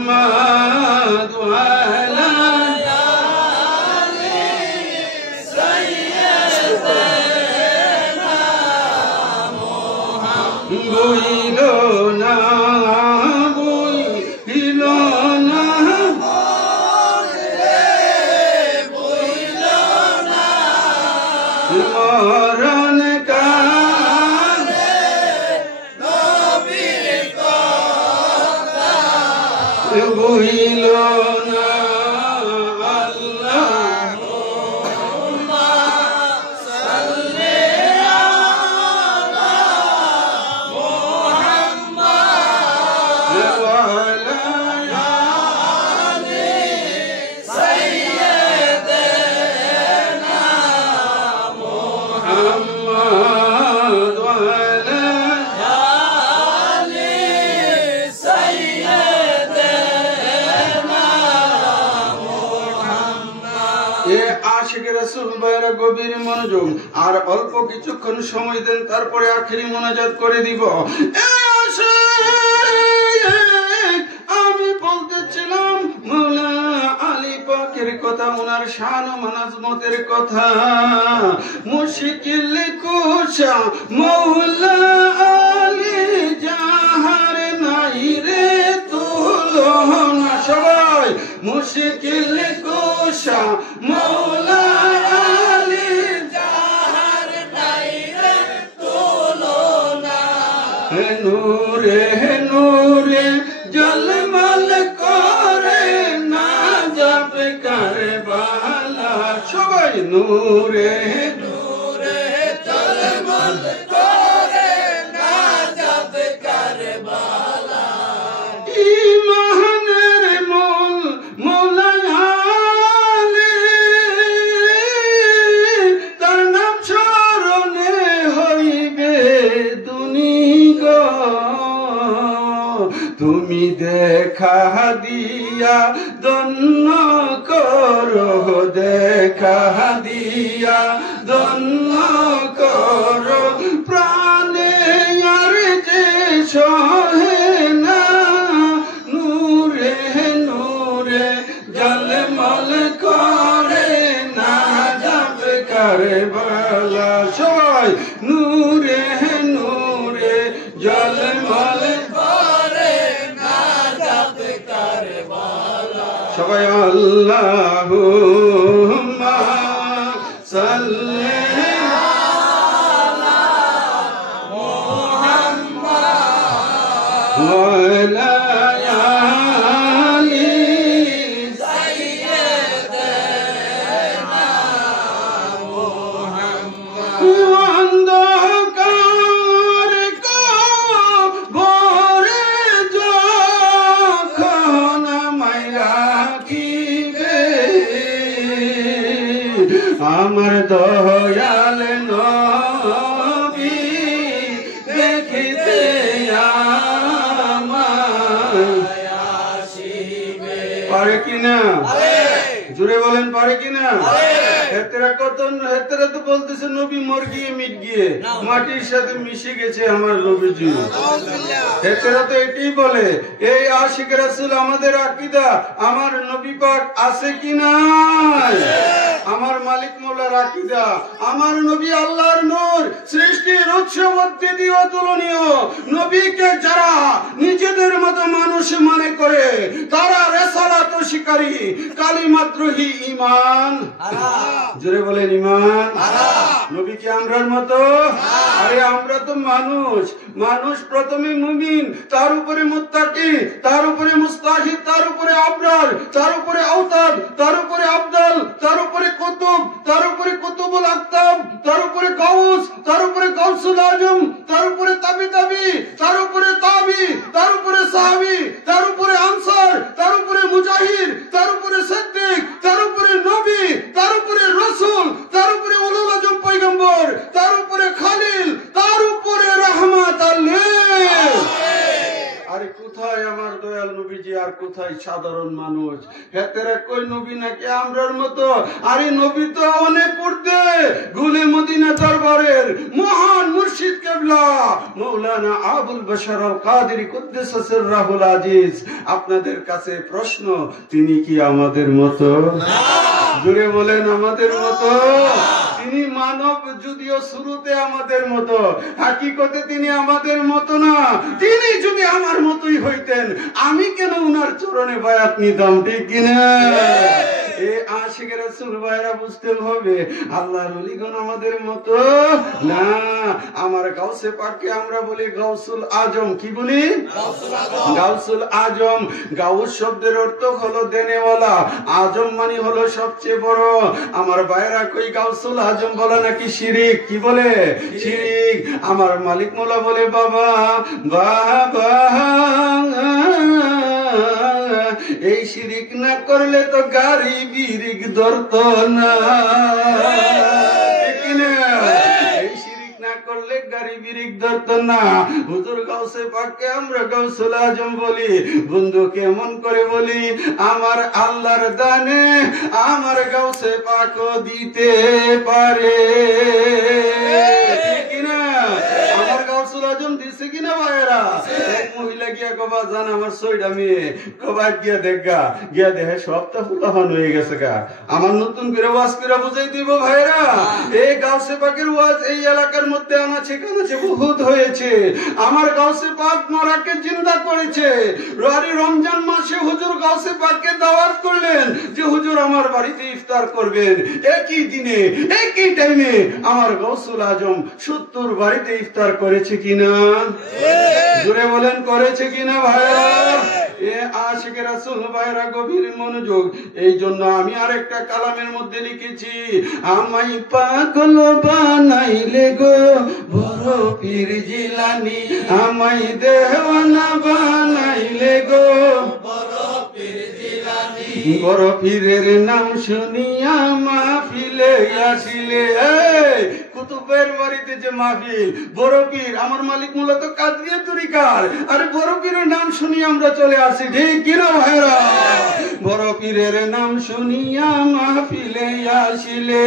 মুহাম্মাদ ওয়া আলা আলি সাইয়্যিদানা বইল না বইল না বইল না মরণ কালে নবীর কথা বইল না। আল্লাহুম্মা সাল্লি আলা মুহাম্মাদ ওয়া আলা আলি সাইয়্যিদানা মুহাম্মাদ ওয়া আলা আলি সাইয়্যিদানা মুহাম্মাদ। এ আশিক রাসূল ভাইরা গভীর মনোযোগ, আর অল্প কিছুক্ষণ সময় দেন, তারপরে আখেরি মোনাজাত করে দিব। এ আশিক, আমি বলতেছিলাম মাওলা আলী পাকের কথা, ওনার শান ও মানাজমতের কথা। মুশকিল কুশা মাওলা আলী, যাহার নাই রে তুলনা। সবাই মুশকিল কুশা মাওলা আলী, যাহার নাই রে তুলনা। নূরে নূরে নূরে ঝলমল করে নাজাত কারবালা ইমানের মূল মৌলায়ালে তার নাম স্মরণে হইবে দুনিগ তুমি দেখা দিয়া দন্ন করো দেখা দিয়া দন্ন করো প্রাণে আর যে সহে না নূরে নূরে জলমল করে না যাবে কারবালা সবাই নূরে নূরে জলমল করে নাজাত কারবালা সবাই আল্লাহুম্মা সাল্লি ওয়ালা আলি অন্ধকার কবরে যখন আমায় রাখিবে আমার দয়াল নবী দেখিতে আমায় আসিবে পারে কিনা জুড়ে বলেন পারে কিনা হেতেরা কত হেতেরা তো বলতেছে নবী মর গিয়ে মিট গিয়ে মাটির সাথে মিশে গেছে আমার নবীজি হেতেরা তো এটাই বলে এই আশিক রাসূল আমাদের আকীদা আমার নবী পাক আছে কি নাই আমার মালিক মওলার আকীদা আমার নবী আল্লাহর নূর সৃষ্টির উৎস অদ্বিতীয় অতুলনীয় নবীকে যারা নিজেদের মতো মানুষ মনে করে তারা রিসালাত স্বীকারী কালিমাত্রহি ঈমান জোরে বলেন ঈমান নবী কি আমরার মতো আরে আমরা তো মানুষ মানুষ প্রথমে মুমিন তার উপরে মুত্তাকি তার উপরে মুস্তাহিদ তার উপরে আবরার তার উপরে আওতাদ তার উপরে আফদাল তার উপরে কুতুব তার উপরে কুতুবুল আকতাব তার উপরে গাউস তার উপরে গাউসুল আজম তার উপরে তাবি তার উপরে তাবি তার উপরে সাহাবী তার উপরে আনসার তার উপরে মুজাহিদ তার উপরে সিদ্দিক তার উপরে নবী তার উপরে রাসূল তার উপরে উলুল আজম পয়গম্বর তার উপরে খালিল তার উপরে রাহমাত আল্লাহ আরে কোথায় আমার দয়াল নবীজি আর কোথায় সাধারণ মানুষ হেতেরা কই নবী নাকি আমরার মতো আরে নবী তো অনেক পড়তে গুলে মদিনা দরবারের মহান মুর্শিদ কিবলা মাওলানা আবুল বশর আল কাদেরী কুদ্দুস সিররাহুল আজিজ আপনাদের কাছে প্রশ্ন তিনি কি আমাদের মতো না জোরে বলেন আমাদের মতো তিনি মানব যদিও শুরুতে আমাদের মতো হাকিকতে তিনি আমাদের মতো না তিনি যদি আমার মতোই হইতেন আমি কেন উনার চরণে বায়াত নিতাম ঠিক কিনা এই আশিক রাসূল ভাইরা বুঝতে হবে আল্লাহর ওলিগণ আমাদের মতো না আমার গাউসে পাককে আমরা বলি গাউসুল আজম কি বলি গাউসুল আজম গাউস শব্দের অর্থ হলো দেনেওয়ালা আজম মানে হলো সবচেয়ে বড় আমার ভাইরা কই গাউসুল আজম বলে নাকি শিরিক কি বলে শিরিক আমার মালিক মোলা বলে বাবা বাবা এই শিরিক না করলে তো গাড়ি বিরিক ধরতো না ঠিক না এই শিরিক না করলে গাড়ি বিরিক ধরতো না হুজুর গাউসে পাককে আমরা গাউসুল আজম বলি বন্ধু কেমন করে বলি আমার আল্লাহর দানে আমার গাউসে পাকও দিতে পারে ঠিক না আমার গাউসুল আজম দিছে কিনা ভাইরা এক মহিলা গিয়া কবা জান আমার সইডা মেয়ে কবা গিয়া দেখা গিয়া দেখে সবটা ফুলাফান হয়ে গেছে গা আমার নতুন করে ওয়াজ করে বুঝাই দিব ভাইরা এই গাউসে পাকের ওয়াজ এই এলাকার মধ্যে আনাছে কানাছে বহুত হয়েছে আমার গাউসে পাক মরাকে জিন্দা করেছে রমজান মাসে হুজুর গাউসে পাককে দাওয়াত করলেন যে হুজুর আমার বাড়িতে ইফতার করবেন একই দিনে একই টাইমে আমার গাউসুল আজম 70 বাড়িতে ইফতার করেছে কিনা জোরে বলেন করেছে কিনা ভাইরা এ আশিক রাসূল ভাইরা গভীর মনোযোগ। এই জন্য আমি আরেকটা কালামের মধ্যে লিখেছি, আমায় পাগল বানাইলে গো বড় পীর জিলানী, আমায় দেওয়ানা বানাইলে গো বড় পীর জিলানী। বড় পীরের নাম শুনিয়া মাহফিলে আসিলে, কুতুবের বাড়িতে যে মাহফিল, বড় পীর আমার মালিক মূলত কাদরিয়া তরিকার, আরে বড় পীরের নাম শুনি আমরা চলে আসি, ঠিক কিনা ভাইরা? বড় পীরের নাম শুনিয়া মাহফিলে আসিলে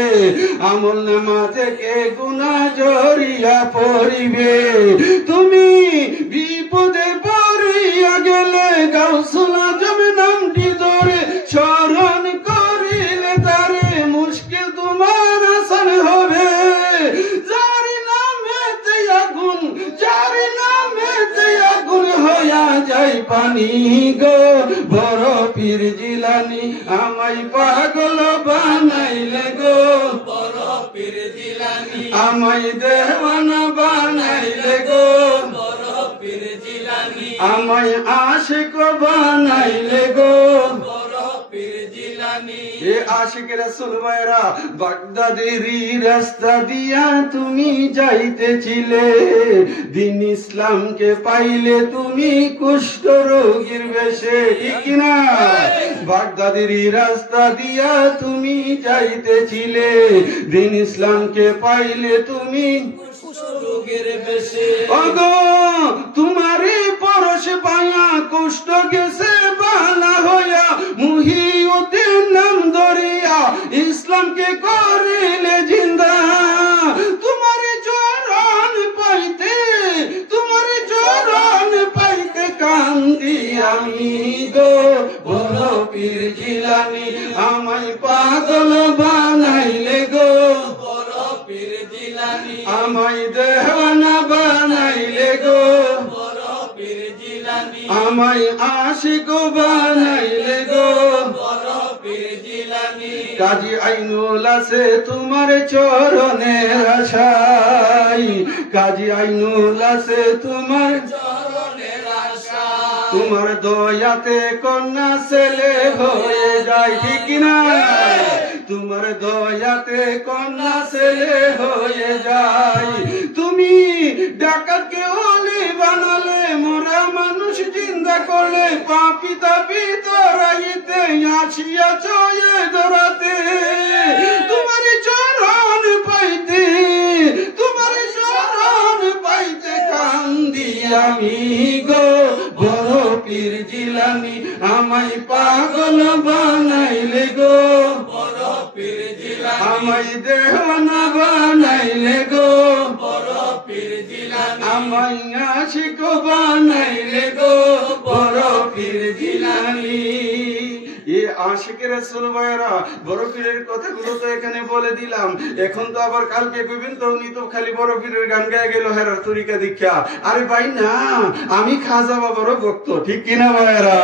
আমল নামা থেকে গুনাহ ঝরিয়া পড়িবে, তুমি বিপদে পড়িয়া গেলে গাউসুল আজম নামটি ধরে স্মরণ করিলে তারে মুশকিল তোমার আসান হবে, যার নামেতে আগুন, যার নামেতে আগুন হইয়া যায় পানি গো বড় পীর জিলানী, আমায় পাগল বানাইলে গো বড় পীর জিলানী। আমায় দেওয়ানা বানাইলে গো বড় পীর জিলানী। আমায় আশিক বানাইলে গো বড় পীর জিলানী। এ আশিক রাসূল ভাইরা, বাগদাদের রাস্তা দিয়া তুমি যাইতেছিলে, দিন ইসলামকে পাইলে তুমি কুষ্ঠ রোগীর বেশে, ঠিক না? বাগদাদের রাস্তা দিয়া তুমি যাইতেছিলে, দিন ইসলামকে পাইলে তুমি রোগের বেশে। ওগো তোমারই পরশ পায়া কুষ্ঠ গেছে বালা হইয়া, মুহিউদ্দিন নাম ধরিয়া ইসলামকে করিলে জিন্দা, তোমারই চরণ পাইতে, তোমারই চরণ পাইতে কান্দি আমি গো বড় পীর জিলানী, আমায় পাগল বানাইলে গো বড় পীর জিলানী। আমায় দেওয়ানা বানাইলে গো বড় পীর জিলানী। আমায় আশিক বানাইলে গো বড় পীর জিলানী। কাজী আইনুল আছে তোমার চরণের আশাই, কাজী আইনুল আছে তোমার চরণের আশা। তোমার দয়াতে কন্যা ছেলে হয়ে যায়, ঠিক না? তোমার দয়াতে কন্যা ছেলে হয়ে যায়, তুমি ডাকাতকে ওলি বানালে, মোরা মানুষ জিন্দা করলে, পাপি তাপি তোরাইতে আসিয়া চয়ে ধরাতে, তোমার চরণ পাইতে, তোমার চরণ পাইতে কান্দি আমি গো বড় পীর জিলানী, আমায় পাগল বানাইলে গো বড় পীর জিলানী। আমায় দেওয়ানা বানাইলে গো বড় পীর জিলানী। আমায় আশিক বানাইলে গো বড় পীর জিলানী। এ আশিক রাসূল ভাইরা, বড় পীরের কথাগুলো তো এখানে বলে দিলাম, এখন তো আবার কালকে কইবেন তো উনি তো খালি বড় পীরের গান গায়ে গেল হেরার তরিকা দীক্ষা। আরে ভাই না, আমি খাজা বাবারও ভক্ত, ঠিক কিনা ভাইরা?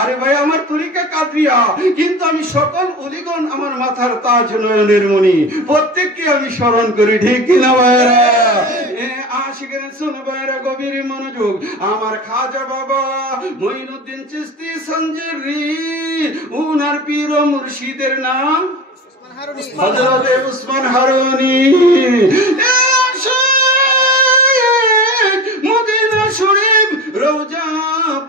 আরে ভাই আমার তরিকা কাদরিয়া, কিন্তু আমি সকল ওলিগণ আমার মাথার তাজ নয়নের মণি, প্রত্যেককে আমি স্মরণ করি, ঠিক কিনা ভাইরা? এ আশিক রাসূল ভাইরা গভীর মনোযোগ, আমার খাজা বাবা মঈনুদ্দিন চিশতি সঞ্জরি, উনার পীর ও মুর্শিদের নাম হযরত উসমান হারুনি। মদিনা শরীফ রওজা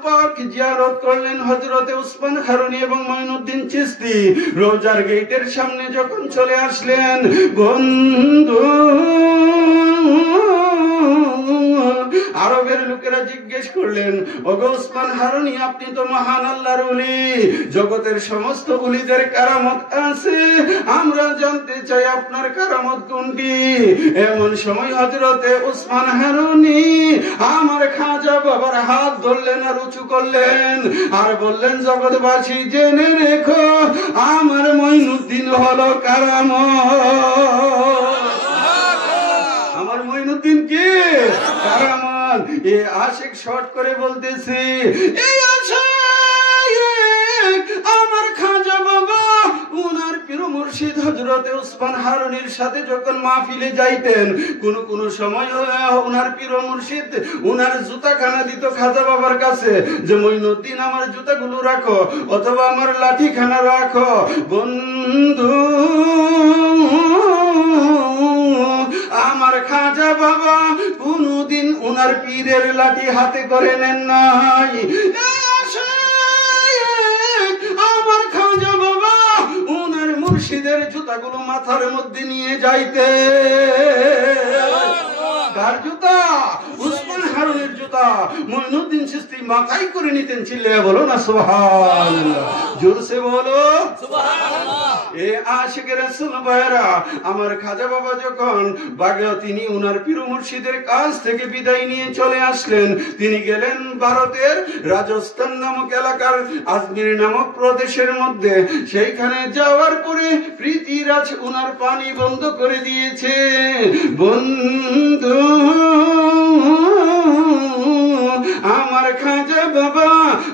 পাক জিয়ারত করলেন হযরত উসমান হারুনি এবং মঈনুদ্দিন চিশতি। রওজার গেটের সামনে যখন চলে আসলেন, বন্ধু আরবের লোকেরা জিজ্ঞেস করলেন, ওগো উসমান হারুনি, আপনি তো মহান আল্লাহর ওলি, জগতের সমস্ত ওলিদের কারামত আছে, আমরা জানতে চাই আপনার কারামত কোনটি? এমন সময় হযরতে উসমান হারুনি আমার খাজা বাবার হাত ধরলেন আর উঁচু করলেন আর বললেন, জগৎবাসী জেনে রেখো, আমার মঈনুদ্দিন হলো কারামত। আমার মঈনুদ্দিন কি কারামত? এ আশিক শর্ট করে বলতেছি, এই আশিক আমার খাজা বাবা উনার পীর মুর্শিদ মুর্শিদ হযরতে উসমান হারুনির সাথে যখন মাহফিলে যাইতেন, কোন সময় উনার পীর মুর্শিদ উনার জুতাখানা দিত খাজা বাবার কাছে যে মঈনুদ্দিন আমার জুতাগুলো রাখো অথবা আমার লাঠিখানা রাখো। বন্ধু আমার খাজা বাবা কোনদিন উনার পীরের লাঠি হাতে করে নেন নাই। আমার খাজা বাবা উনার মুর্শিদের জুতাগুলো মাথার মধ্যে নিয়ে যাইতে। কার জুতা? উসমান হারুনের জুতা মঈনুদ্দিন চিশতি মাথায় করে নিতেন। চিল্লায়া বলো না সুবহানাল্লাহ, জোরসে বলো সুবহানাল্লাহ। এ আশিক রাসূল ভাইরা, আমার খাজা বাবা যখন তিনি উনার পীর মুর্শিদের কাছ থেকে বিদায় নিয়ে চলে আসলেন, তিনি গেলেন ভারতের রাজস্থান নামক এলাকার আজমির নামক প্রদেশের মধ্যে। সেইখানে যাওয়ার পরে পৃথিরাজ উনার পানি বন্ধ করে দিয়েছে। বন্ধু আমার খাজা বাবা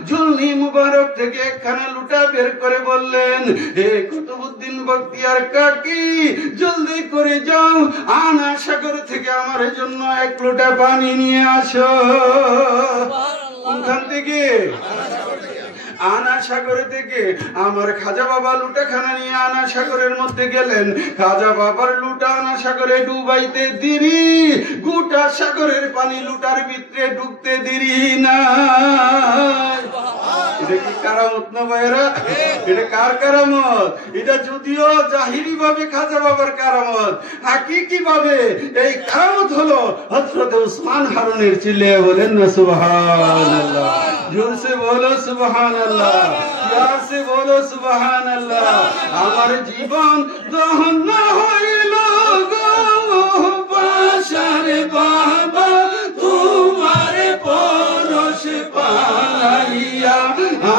ঝুলনি মুবারক থেকে একখানা লুটা বের করে বললেন, হে কুতুবউদ্দিন বখতিয়ার কাকি, জলদি করে যাও, আনা সাগর থেকে আমার জন্য এক লোটা পানি নিয়ে আসো। কোনখান থেকে? আনা সাগর থেকে। আমার খাজা বাবা লুটাখানা নিয়ে আনা সাগরের মধ্যে গেলেন। খাজা বাবার লুটা আনা সাগরে ডুবাইতে দেরি, গোটা সাগরের পানি লুটার ভিতরে ঢুকতে দেরি না। এটা কি কারামত না ভাইরা? এটা কার কারামত? এটা যদিও জাহিরি ভাবে খাজা বাবার কারামত, হাকিকি ভাবে এই কারামত হলো হযরত উসমান হারুনের। চিল্লিয়ে বলেন না সুবহানাল্লাহ, জোরসে বলো সুবহানাল্লাহ, প্যার সে বলো সুবহানাল্লাহ। আমার জীবন দহন হইল গো বাসারে বাবা, তোমার পরশ পাইয়া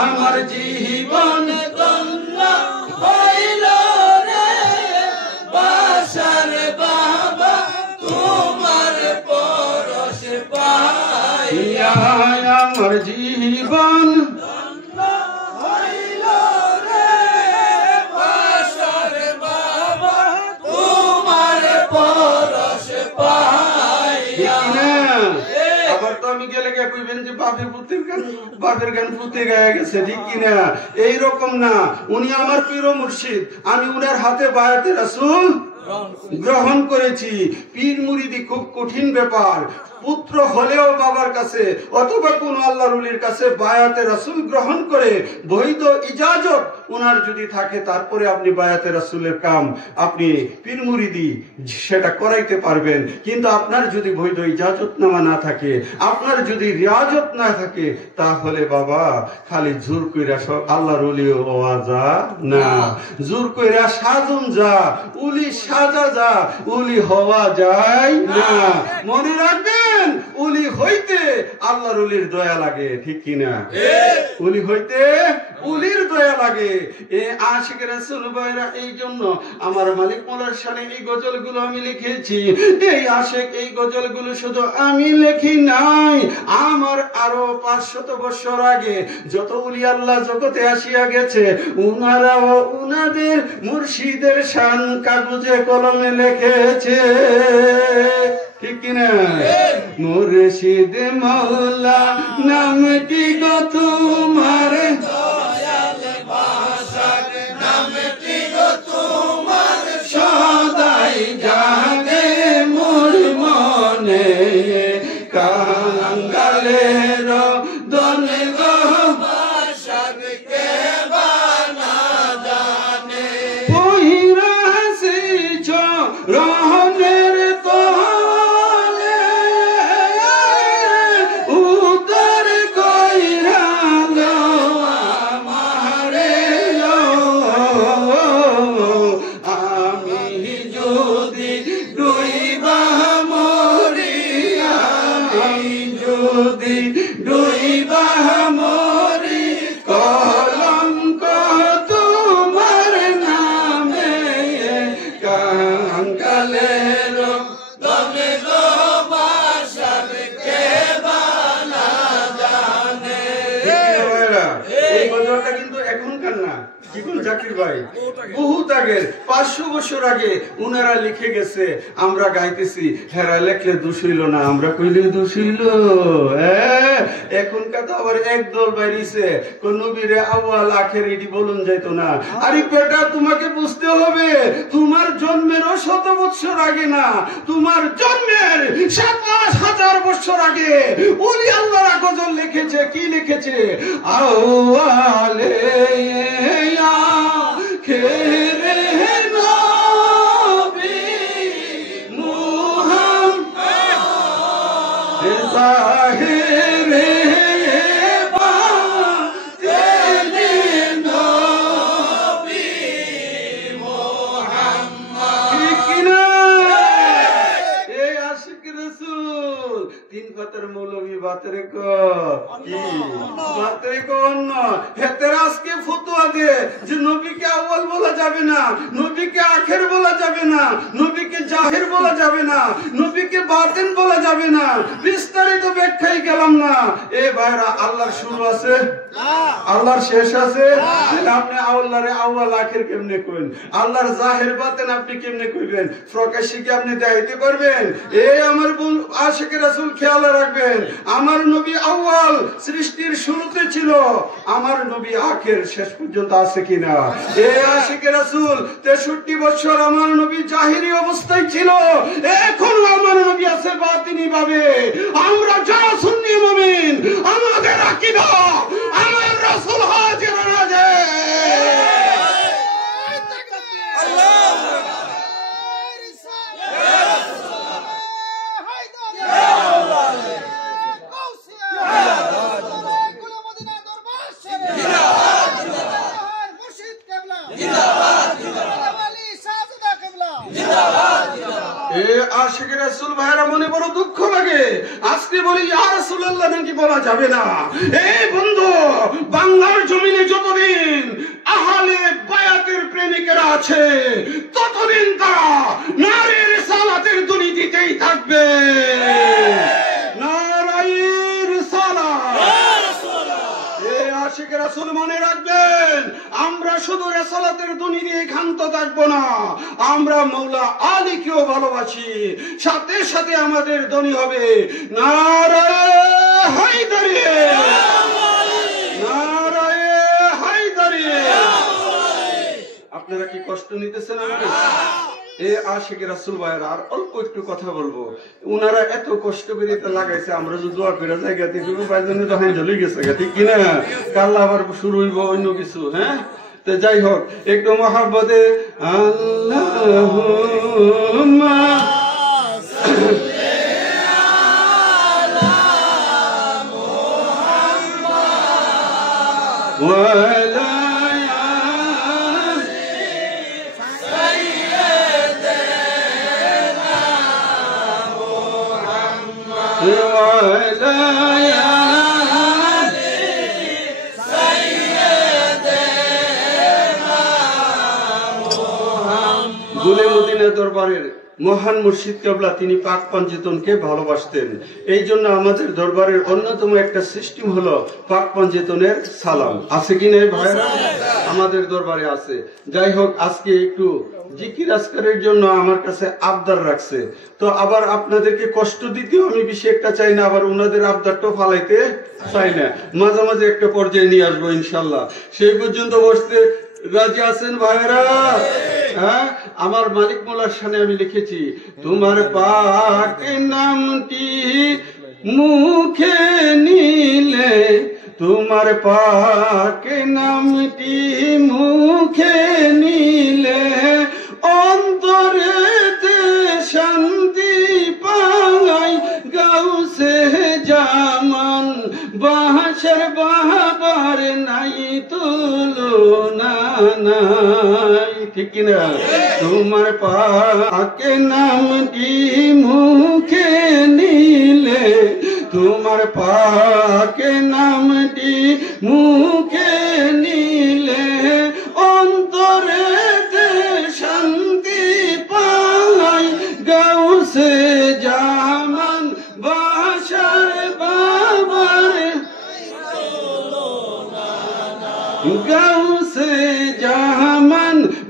আমার জীবন ধন্য হইল রে বাসার বাবা, তোমার পরশ পাইয়া আমার জীবন ধন্য হইল রে বাসার বাবা, তোমার পরশ পাইয়া। আবার তো আমি গেলে কে কইবেন যে বাপের গান পুঁতে গায়ে গেছে, ঠিক কিনা? এইরকম না, উনি আমার পীর মুর্শিদ, আমি উনার হাতে বায়াতে রাসূল গ্রহণ করেছি। পীর মুরিদি খুব কঠিন ব্যাপার। পুত্র হলেও বাবার কাছে অথবা কোন আল্লাহর ওলির কাছে বায়াতে রাসূল গ্রহণ করে বৈধ ইজাজত ওনার যদি থাকে, তারপরে আপনি বায়াতে রাসূলের কাম আপনি পীর মুরিদি সেটা করাইতে পারবেন। কিন্তু আপনার যদি বৈধ ইজাজতনামা না থাকে, আপনার যদি রিয়াজত না থাকে, তাহলে বাবা খালি জোর কইরা আল্লাহর ওলি হওয়া যা না, জোর কইরা সাজুন যা, উলি সাজা যা, উলি হওয়া যায় না। মনে রাখবেন, উলি হইতে আল্লাহর উলির দয়া লাগে, ঠিক কিনা? উলি হইতে উলির দয়া লাগে। এ আশিক রাসূল ভাইরা, এই জন্য আমার মালিক মোলার শানে এই গজলগুলো আমি লিখেছি। এই আশিক এই গজলগুলো শুধু আমি লেখি নাই, আমার আরো 500 বছর আগে যত উলি আল্লাহ জগতে আসিয়া গেছে, উনারাও উনাদের মুর্শিদের শান কাগজে কলমে লিখেছে, ঠিক কিনা? মুর্শিদ মাওলা নামটি গো তোমার, দয়াল বাসার নামটি গো তোমার, সদাই জাগে মোর মনে, কাঙ্গালের দনে গো বাসার কে বানা জানে। পইরা আসিছ রহনের তলে, উদর কইরা লো আমারে লো। আমি যদি ডুইবা মরি, আমি যদি ডুইবা মরি, কলঙ্ক তোমার নামে, কাঙ্গালের দনে গো বাসার কে বানা জানে। এই গজলটা কিন্তু এখনকার না, কি কোন জাকির ভাই বহুত আগে 500 বছর আগে উনারা লিখে গেছে, আমরা গাইতেছি, হেরা লেখলে দোষ হইল না, আমরা কইলে দোষ হইল। এখনকার তো আবার একদল বাইরিছে কোন নবীরে আউয়াল আখের এটি বলুন যাইতো না। আরে বেটা, তোমাকে বুঝতে হবে তোমার জন্মেরও 100 বছর আগে না, তোমার জন্মের 7,000 বছর আগে ওলি আল্লাহর গজল লিখেছে। কি লিখেছে? আউয়ালে আখেরে নবী মুহাম্মদ তাহেরে বাতেনে নবী মুহাম্মদ। ঠিক কিনা? এই আশিক রাসূল 3 পাতার মৌলভী বাতেরে ক কি বাতেরে কোন হেতের আজকে ফতোয়া দে যে নবীকে আউয়াল বলা যাবে না, নবীকে আখের বলা যাবে না, নবীকে জাহির বলা যাবে না, নবীকে বাতিন বলা যাবে না। বিস্তারিত ব্যাখ্যাই গেলাম না। এ ভাইরা, আল্লাহর শুরু আছে, আল্লাহর শেষ আছে। আপনি আল্লাহরে আউয়াল আখের কেমনে কইন? আল্লাহর জাহির বাতিন আপনি কেমনে কইবেন? প্রকাশ্যে কি আপনি দেখাইতে পারবেন? এই আমার আশিক রাসূল খেয়াল রাখবেন, আমার নবী আউয়াল সৃষ্টির শুরুতে ছিল, আমার নবী আখের শেষ পর্যন্ত আছে কিনা? এই আশিক রাসূল 63 বছর আমার নবী জাহিরি অবস্থায় ছিল, এখনো আমার নবী আছে বাতিনি ভাবে। আমরা যারা সুন্নি মুমিন, আমাদের আকীদা আমার রাসূল হাজির নাজির। আশিক রাসূল ভাইরা মনে বড় দুঃখ লাগে, আজকে বলি ইয়া রাসূলুল্লাহ নাকি বলা যাবে না। এই বন্ধু, বাংলার জমিনে যতদিন আহলে বায়াতের প্রেমিকেরা আছে, ততদিন তারা নারী রিসালাতের ধ্বনি দিতেই থাকবে। নারায়ে রিসালাত। এই আশিক রাসূল মনে রাখবেন, আমরা শুধু রিসালাতের ধ্বনি দিয়ে ক্ষান্ত থাকবো না, আমরা মাওলা আলীকেও ভালোবাসি। সাথে সাথে আমাদের ধ্বনি হবে নারায়ে হায়দারি, নারায়ে হায়দারি। আপনারা কি কষ্ট নিতেছেন আমাকে? এই আশিক রাসূল ভাইরা, আর অল্প একটু কথা বলবো। উনারা এত কষ্ট করে এটা লাগাইছে, আমরা যদি দোয়া করে জায়গা থেকে বাইজনে তো হাই জ্বলে গেছে, ঠিক কিনা? কাল আবার শুরু হইব অন্য কিছু। হ্যাঁ, তো যাই হোক, একটু মহাব্বতে আল্লাহুম্মা ওয়ালা দরবারের মহান মুর্শিদ কেবলা তিনি পাক পঞ্চেতনকে ভালোবাসতেন। এই জন্য আমাদের দরবারের অন্যতম একটা সিস্টেম হলো পাক পঞ্চেতনের সালাম। আছে কি নাই ভাইরা? আমাদের দরবারে আছে। যাই হোক, আজকে একটু জিকির আজকারের জন্য আমার কাছে আবদার রাখছে, তো আবার আপনাদেরকে কষ্ট দিতেও আমি বেশি একটা চাই না, আবার ওনাদের আবদারটাও ফালাইতে চাই না। মাঝে মাঝে একটা পর্যায়ে নিয়ে আসবো ইনশাল্লাহ। সেই পর্যন্ত বসতে রাজি আছেন ভাইরা? হ্যাঁ, আমার মালিক মোল্লার সামনে আমি লিখেছি, তোমার পাক নামটি মুখে নিলে, তোমার পাক নামটি মুখে নিলে, অন্তরেতে শান্তি পাই। গাউসে জামান বাহাসের বাহাবার নাই তুলনা নাই, ঠিক কিনা? তোমার পাক নামটি মুখে নিলে, তোমার পাক নামটি মুখে নিলে, অন্তরেতে শান্তি পাই। গাউসে জামান বাহাসের বাহাবার, গাউসে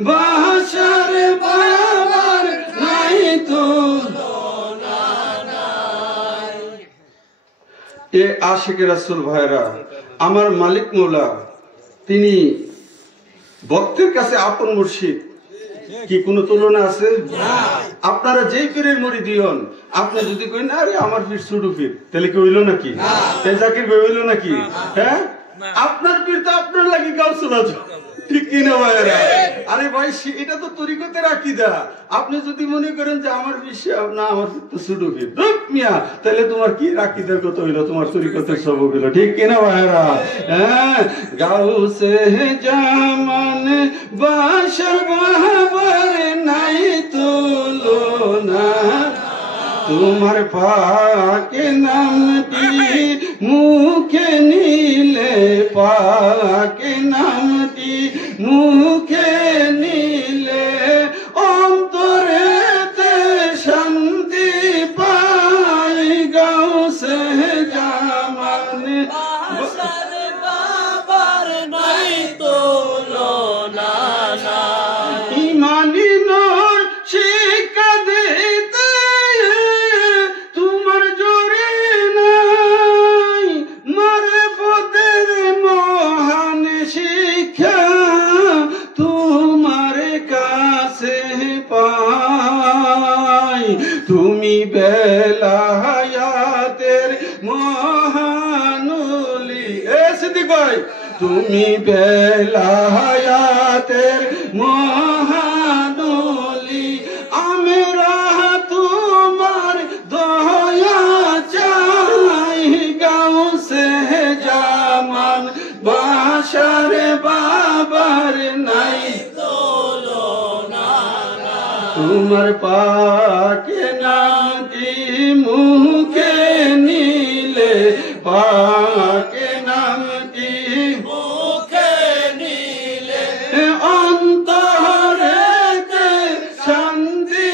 বাসার বাবার নাই তো এ আশিকে রাসূল ভাইরা, আমার মালিক মৌলা তিনি ভক্তের কাছে আপন মুর্শিদ, কি কোনো তুলনা আছে? আপনারা যেই পীরের মুরিদি হন, আপনি যদি কইন আরে আমার পীর ছোট পীর, তাহলে কি হইল নাকি? এই জাকির ভাই হইল নাকি? হ্যাঁ, আপনার পীর তো আপনার লাগি গাউসুল আজম, ঠিক কিনা ভাইরা? আরে ভাই এটা তো তরিকতের আকীদা। আপনি যদি মনে করেন যে আমার বিশ্বাস না, আমার তো ছোট পীর মিয়া, তাহলে তোমার কি আকীদার কথা হইলো, তোমার তরিকতের সবক হইলো, ঠিক কিনা ভাইরা? হ্যাঁ, গাউসে জামান বাশার বাবার নাই তুলনা, তোমার পাকে নামটি মুখে নিলে, পাকে নামটি মুখে নিলে অন্তরেতে শান্তি পাই। গাউসে জামান বাসার বাবার নাই তুলনা নাই। ইমানি নূর শিক্ষা দিতে তোমার জোরে নাই, মারফতের মহান শিক্ষা তোমার কাছে পাই। তুমি বেলায়াতের মহানুলি, এ সিদ্দিক ভাই, তুমি বেলায়াতের মহানুলি, আমরা তোমার দয়া চাই। গাউসে জামান বাশার বাবার নাই তুলনা নাই। তোমার পাকে নামটি মুখে নিলে, পাকে নামটি মুখে নিলে অন্তরেতে শান্তি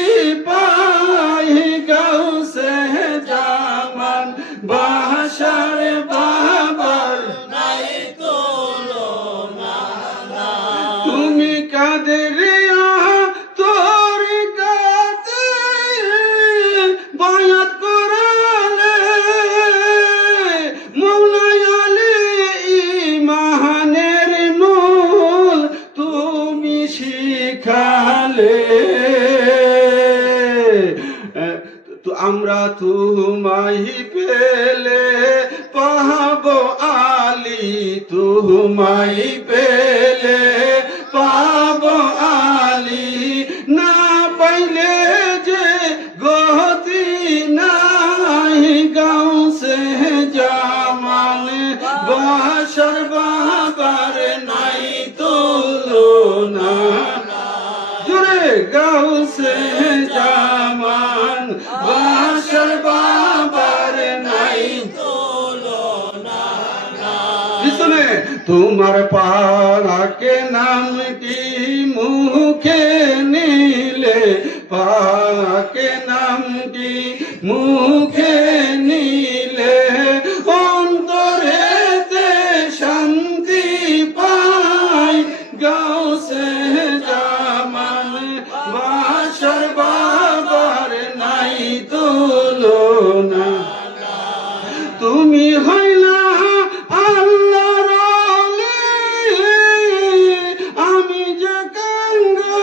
পাই। গাউসে জামান বাশার বাবার নাই তুলনা নাই। তুমি কাদেরিয়া তোর কাছে বায়াত করালে, মৌলাই আলী ইমানের মূল তুমি শিখালে। তো আমরা তোমায় পেলে পাব আলী, তোমায় পেলে পাব আলী, না পাইলে যে গতি নাই। গাউসে জামান বাশার বাবার নাই তুলনা জোরে। গাউসে জামান বাশার বাবার নাই তুলনা নাই। পিছনে তোমার পাকে নামটি মুখে নিলে, পাকে নামটি মুখে নিলে অন্তরেতে শান্তি পাই। গাউসে জামান বাশার বাবার নাই তুলনা। তুমি হইলা আল্লাহর ওলি, আমি যে কাঙ্গাল,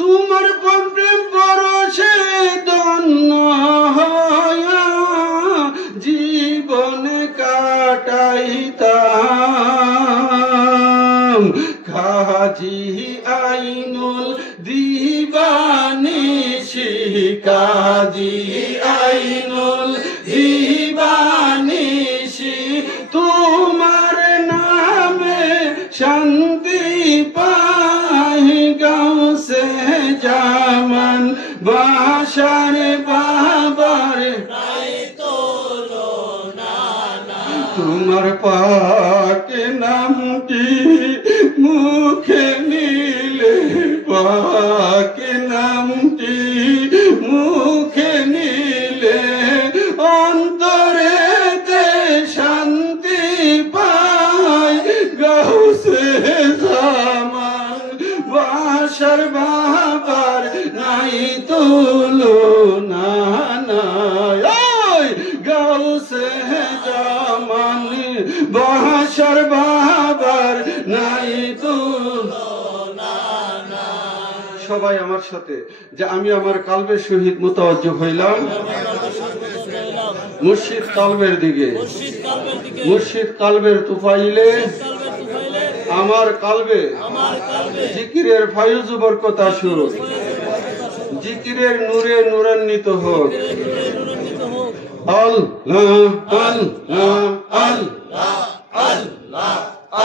তোমার প্রেম পরশে ধন্য হইয়া জীবনে কাটাইতাম। কাজী আইনুল দিবানিশি, কাজী আইনুল দিবানিশি, তোমার নামে শান্তি পাই। গাউসে জামান বাশার বাবার নাই তুলনা নাই। তোমার পাকে নামটি মুখে নিলে, পাকে নামটি মুখে নিলে অন্তরেতে শান্তি পাই। গাউসে জামান সামনে বহাসার বাবার নাই তো। সবাই আমার সাথে যে আমি আমার কালবের সহিত মুতাওয়াজ্জহ হইলাম মুর্শিদ কালবের দিকে। মুর্শিদ কালবের তুফাইলে আমার কালবে জিকিরের ফায়ুজ বরকত আসুক, জিকিরের নূরে নূরান্বিত হোক। আল্লাহ আল্লাহ আল্লাহ আল্লাহ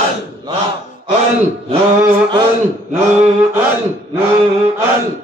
আল্লাহ আল্লাহ আল্লাহ আল্লাহ আল্লাহ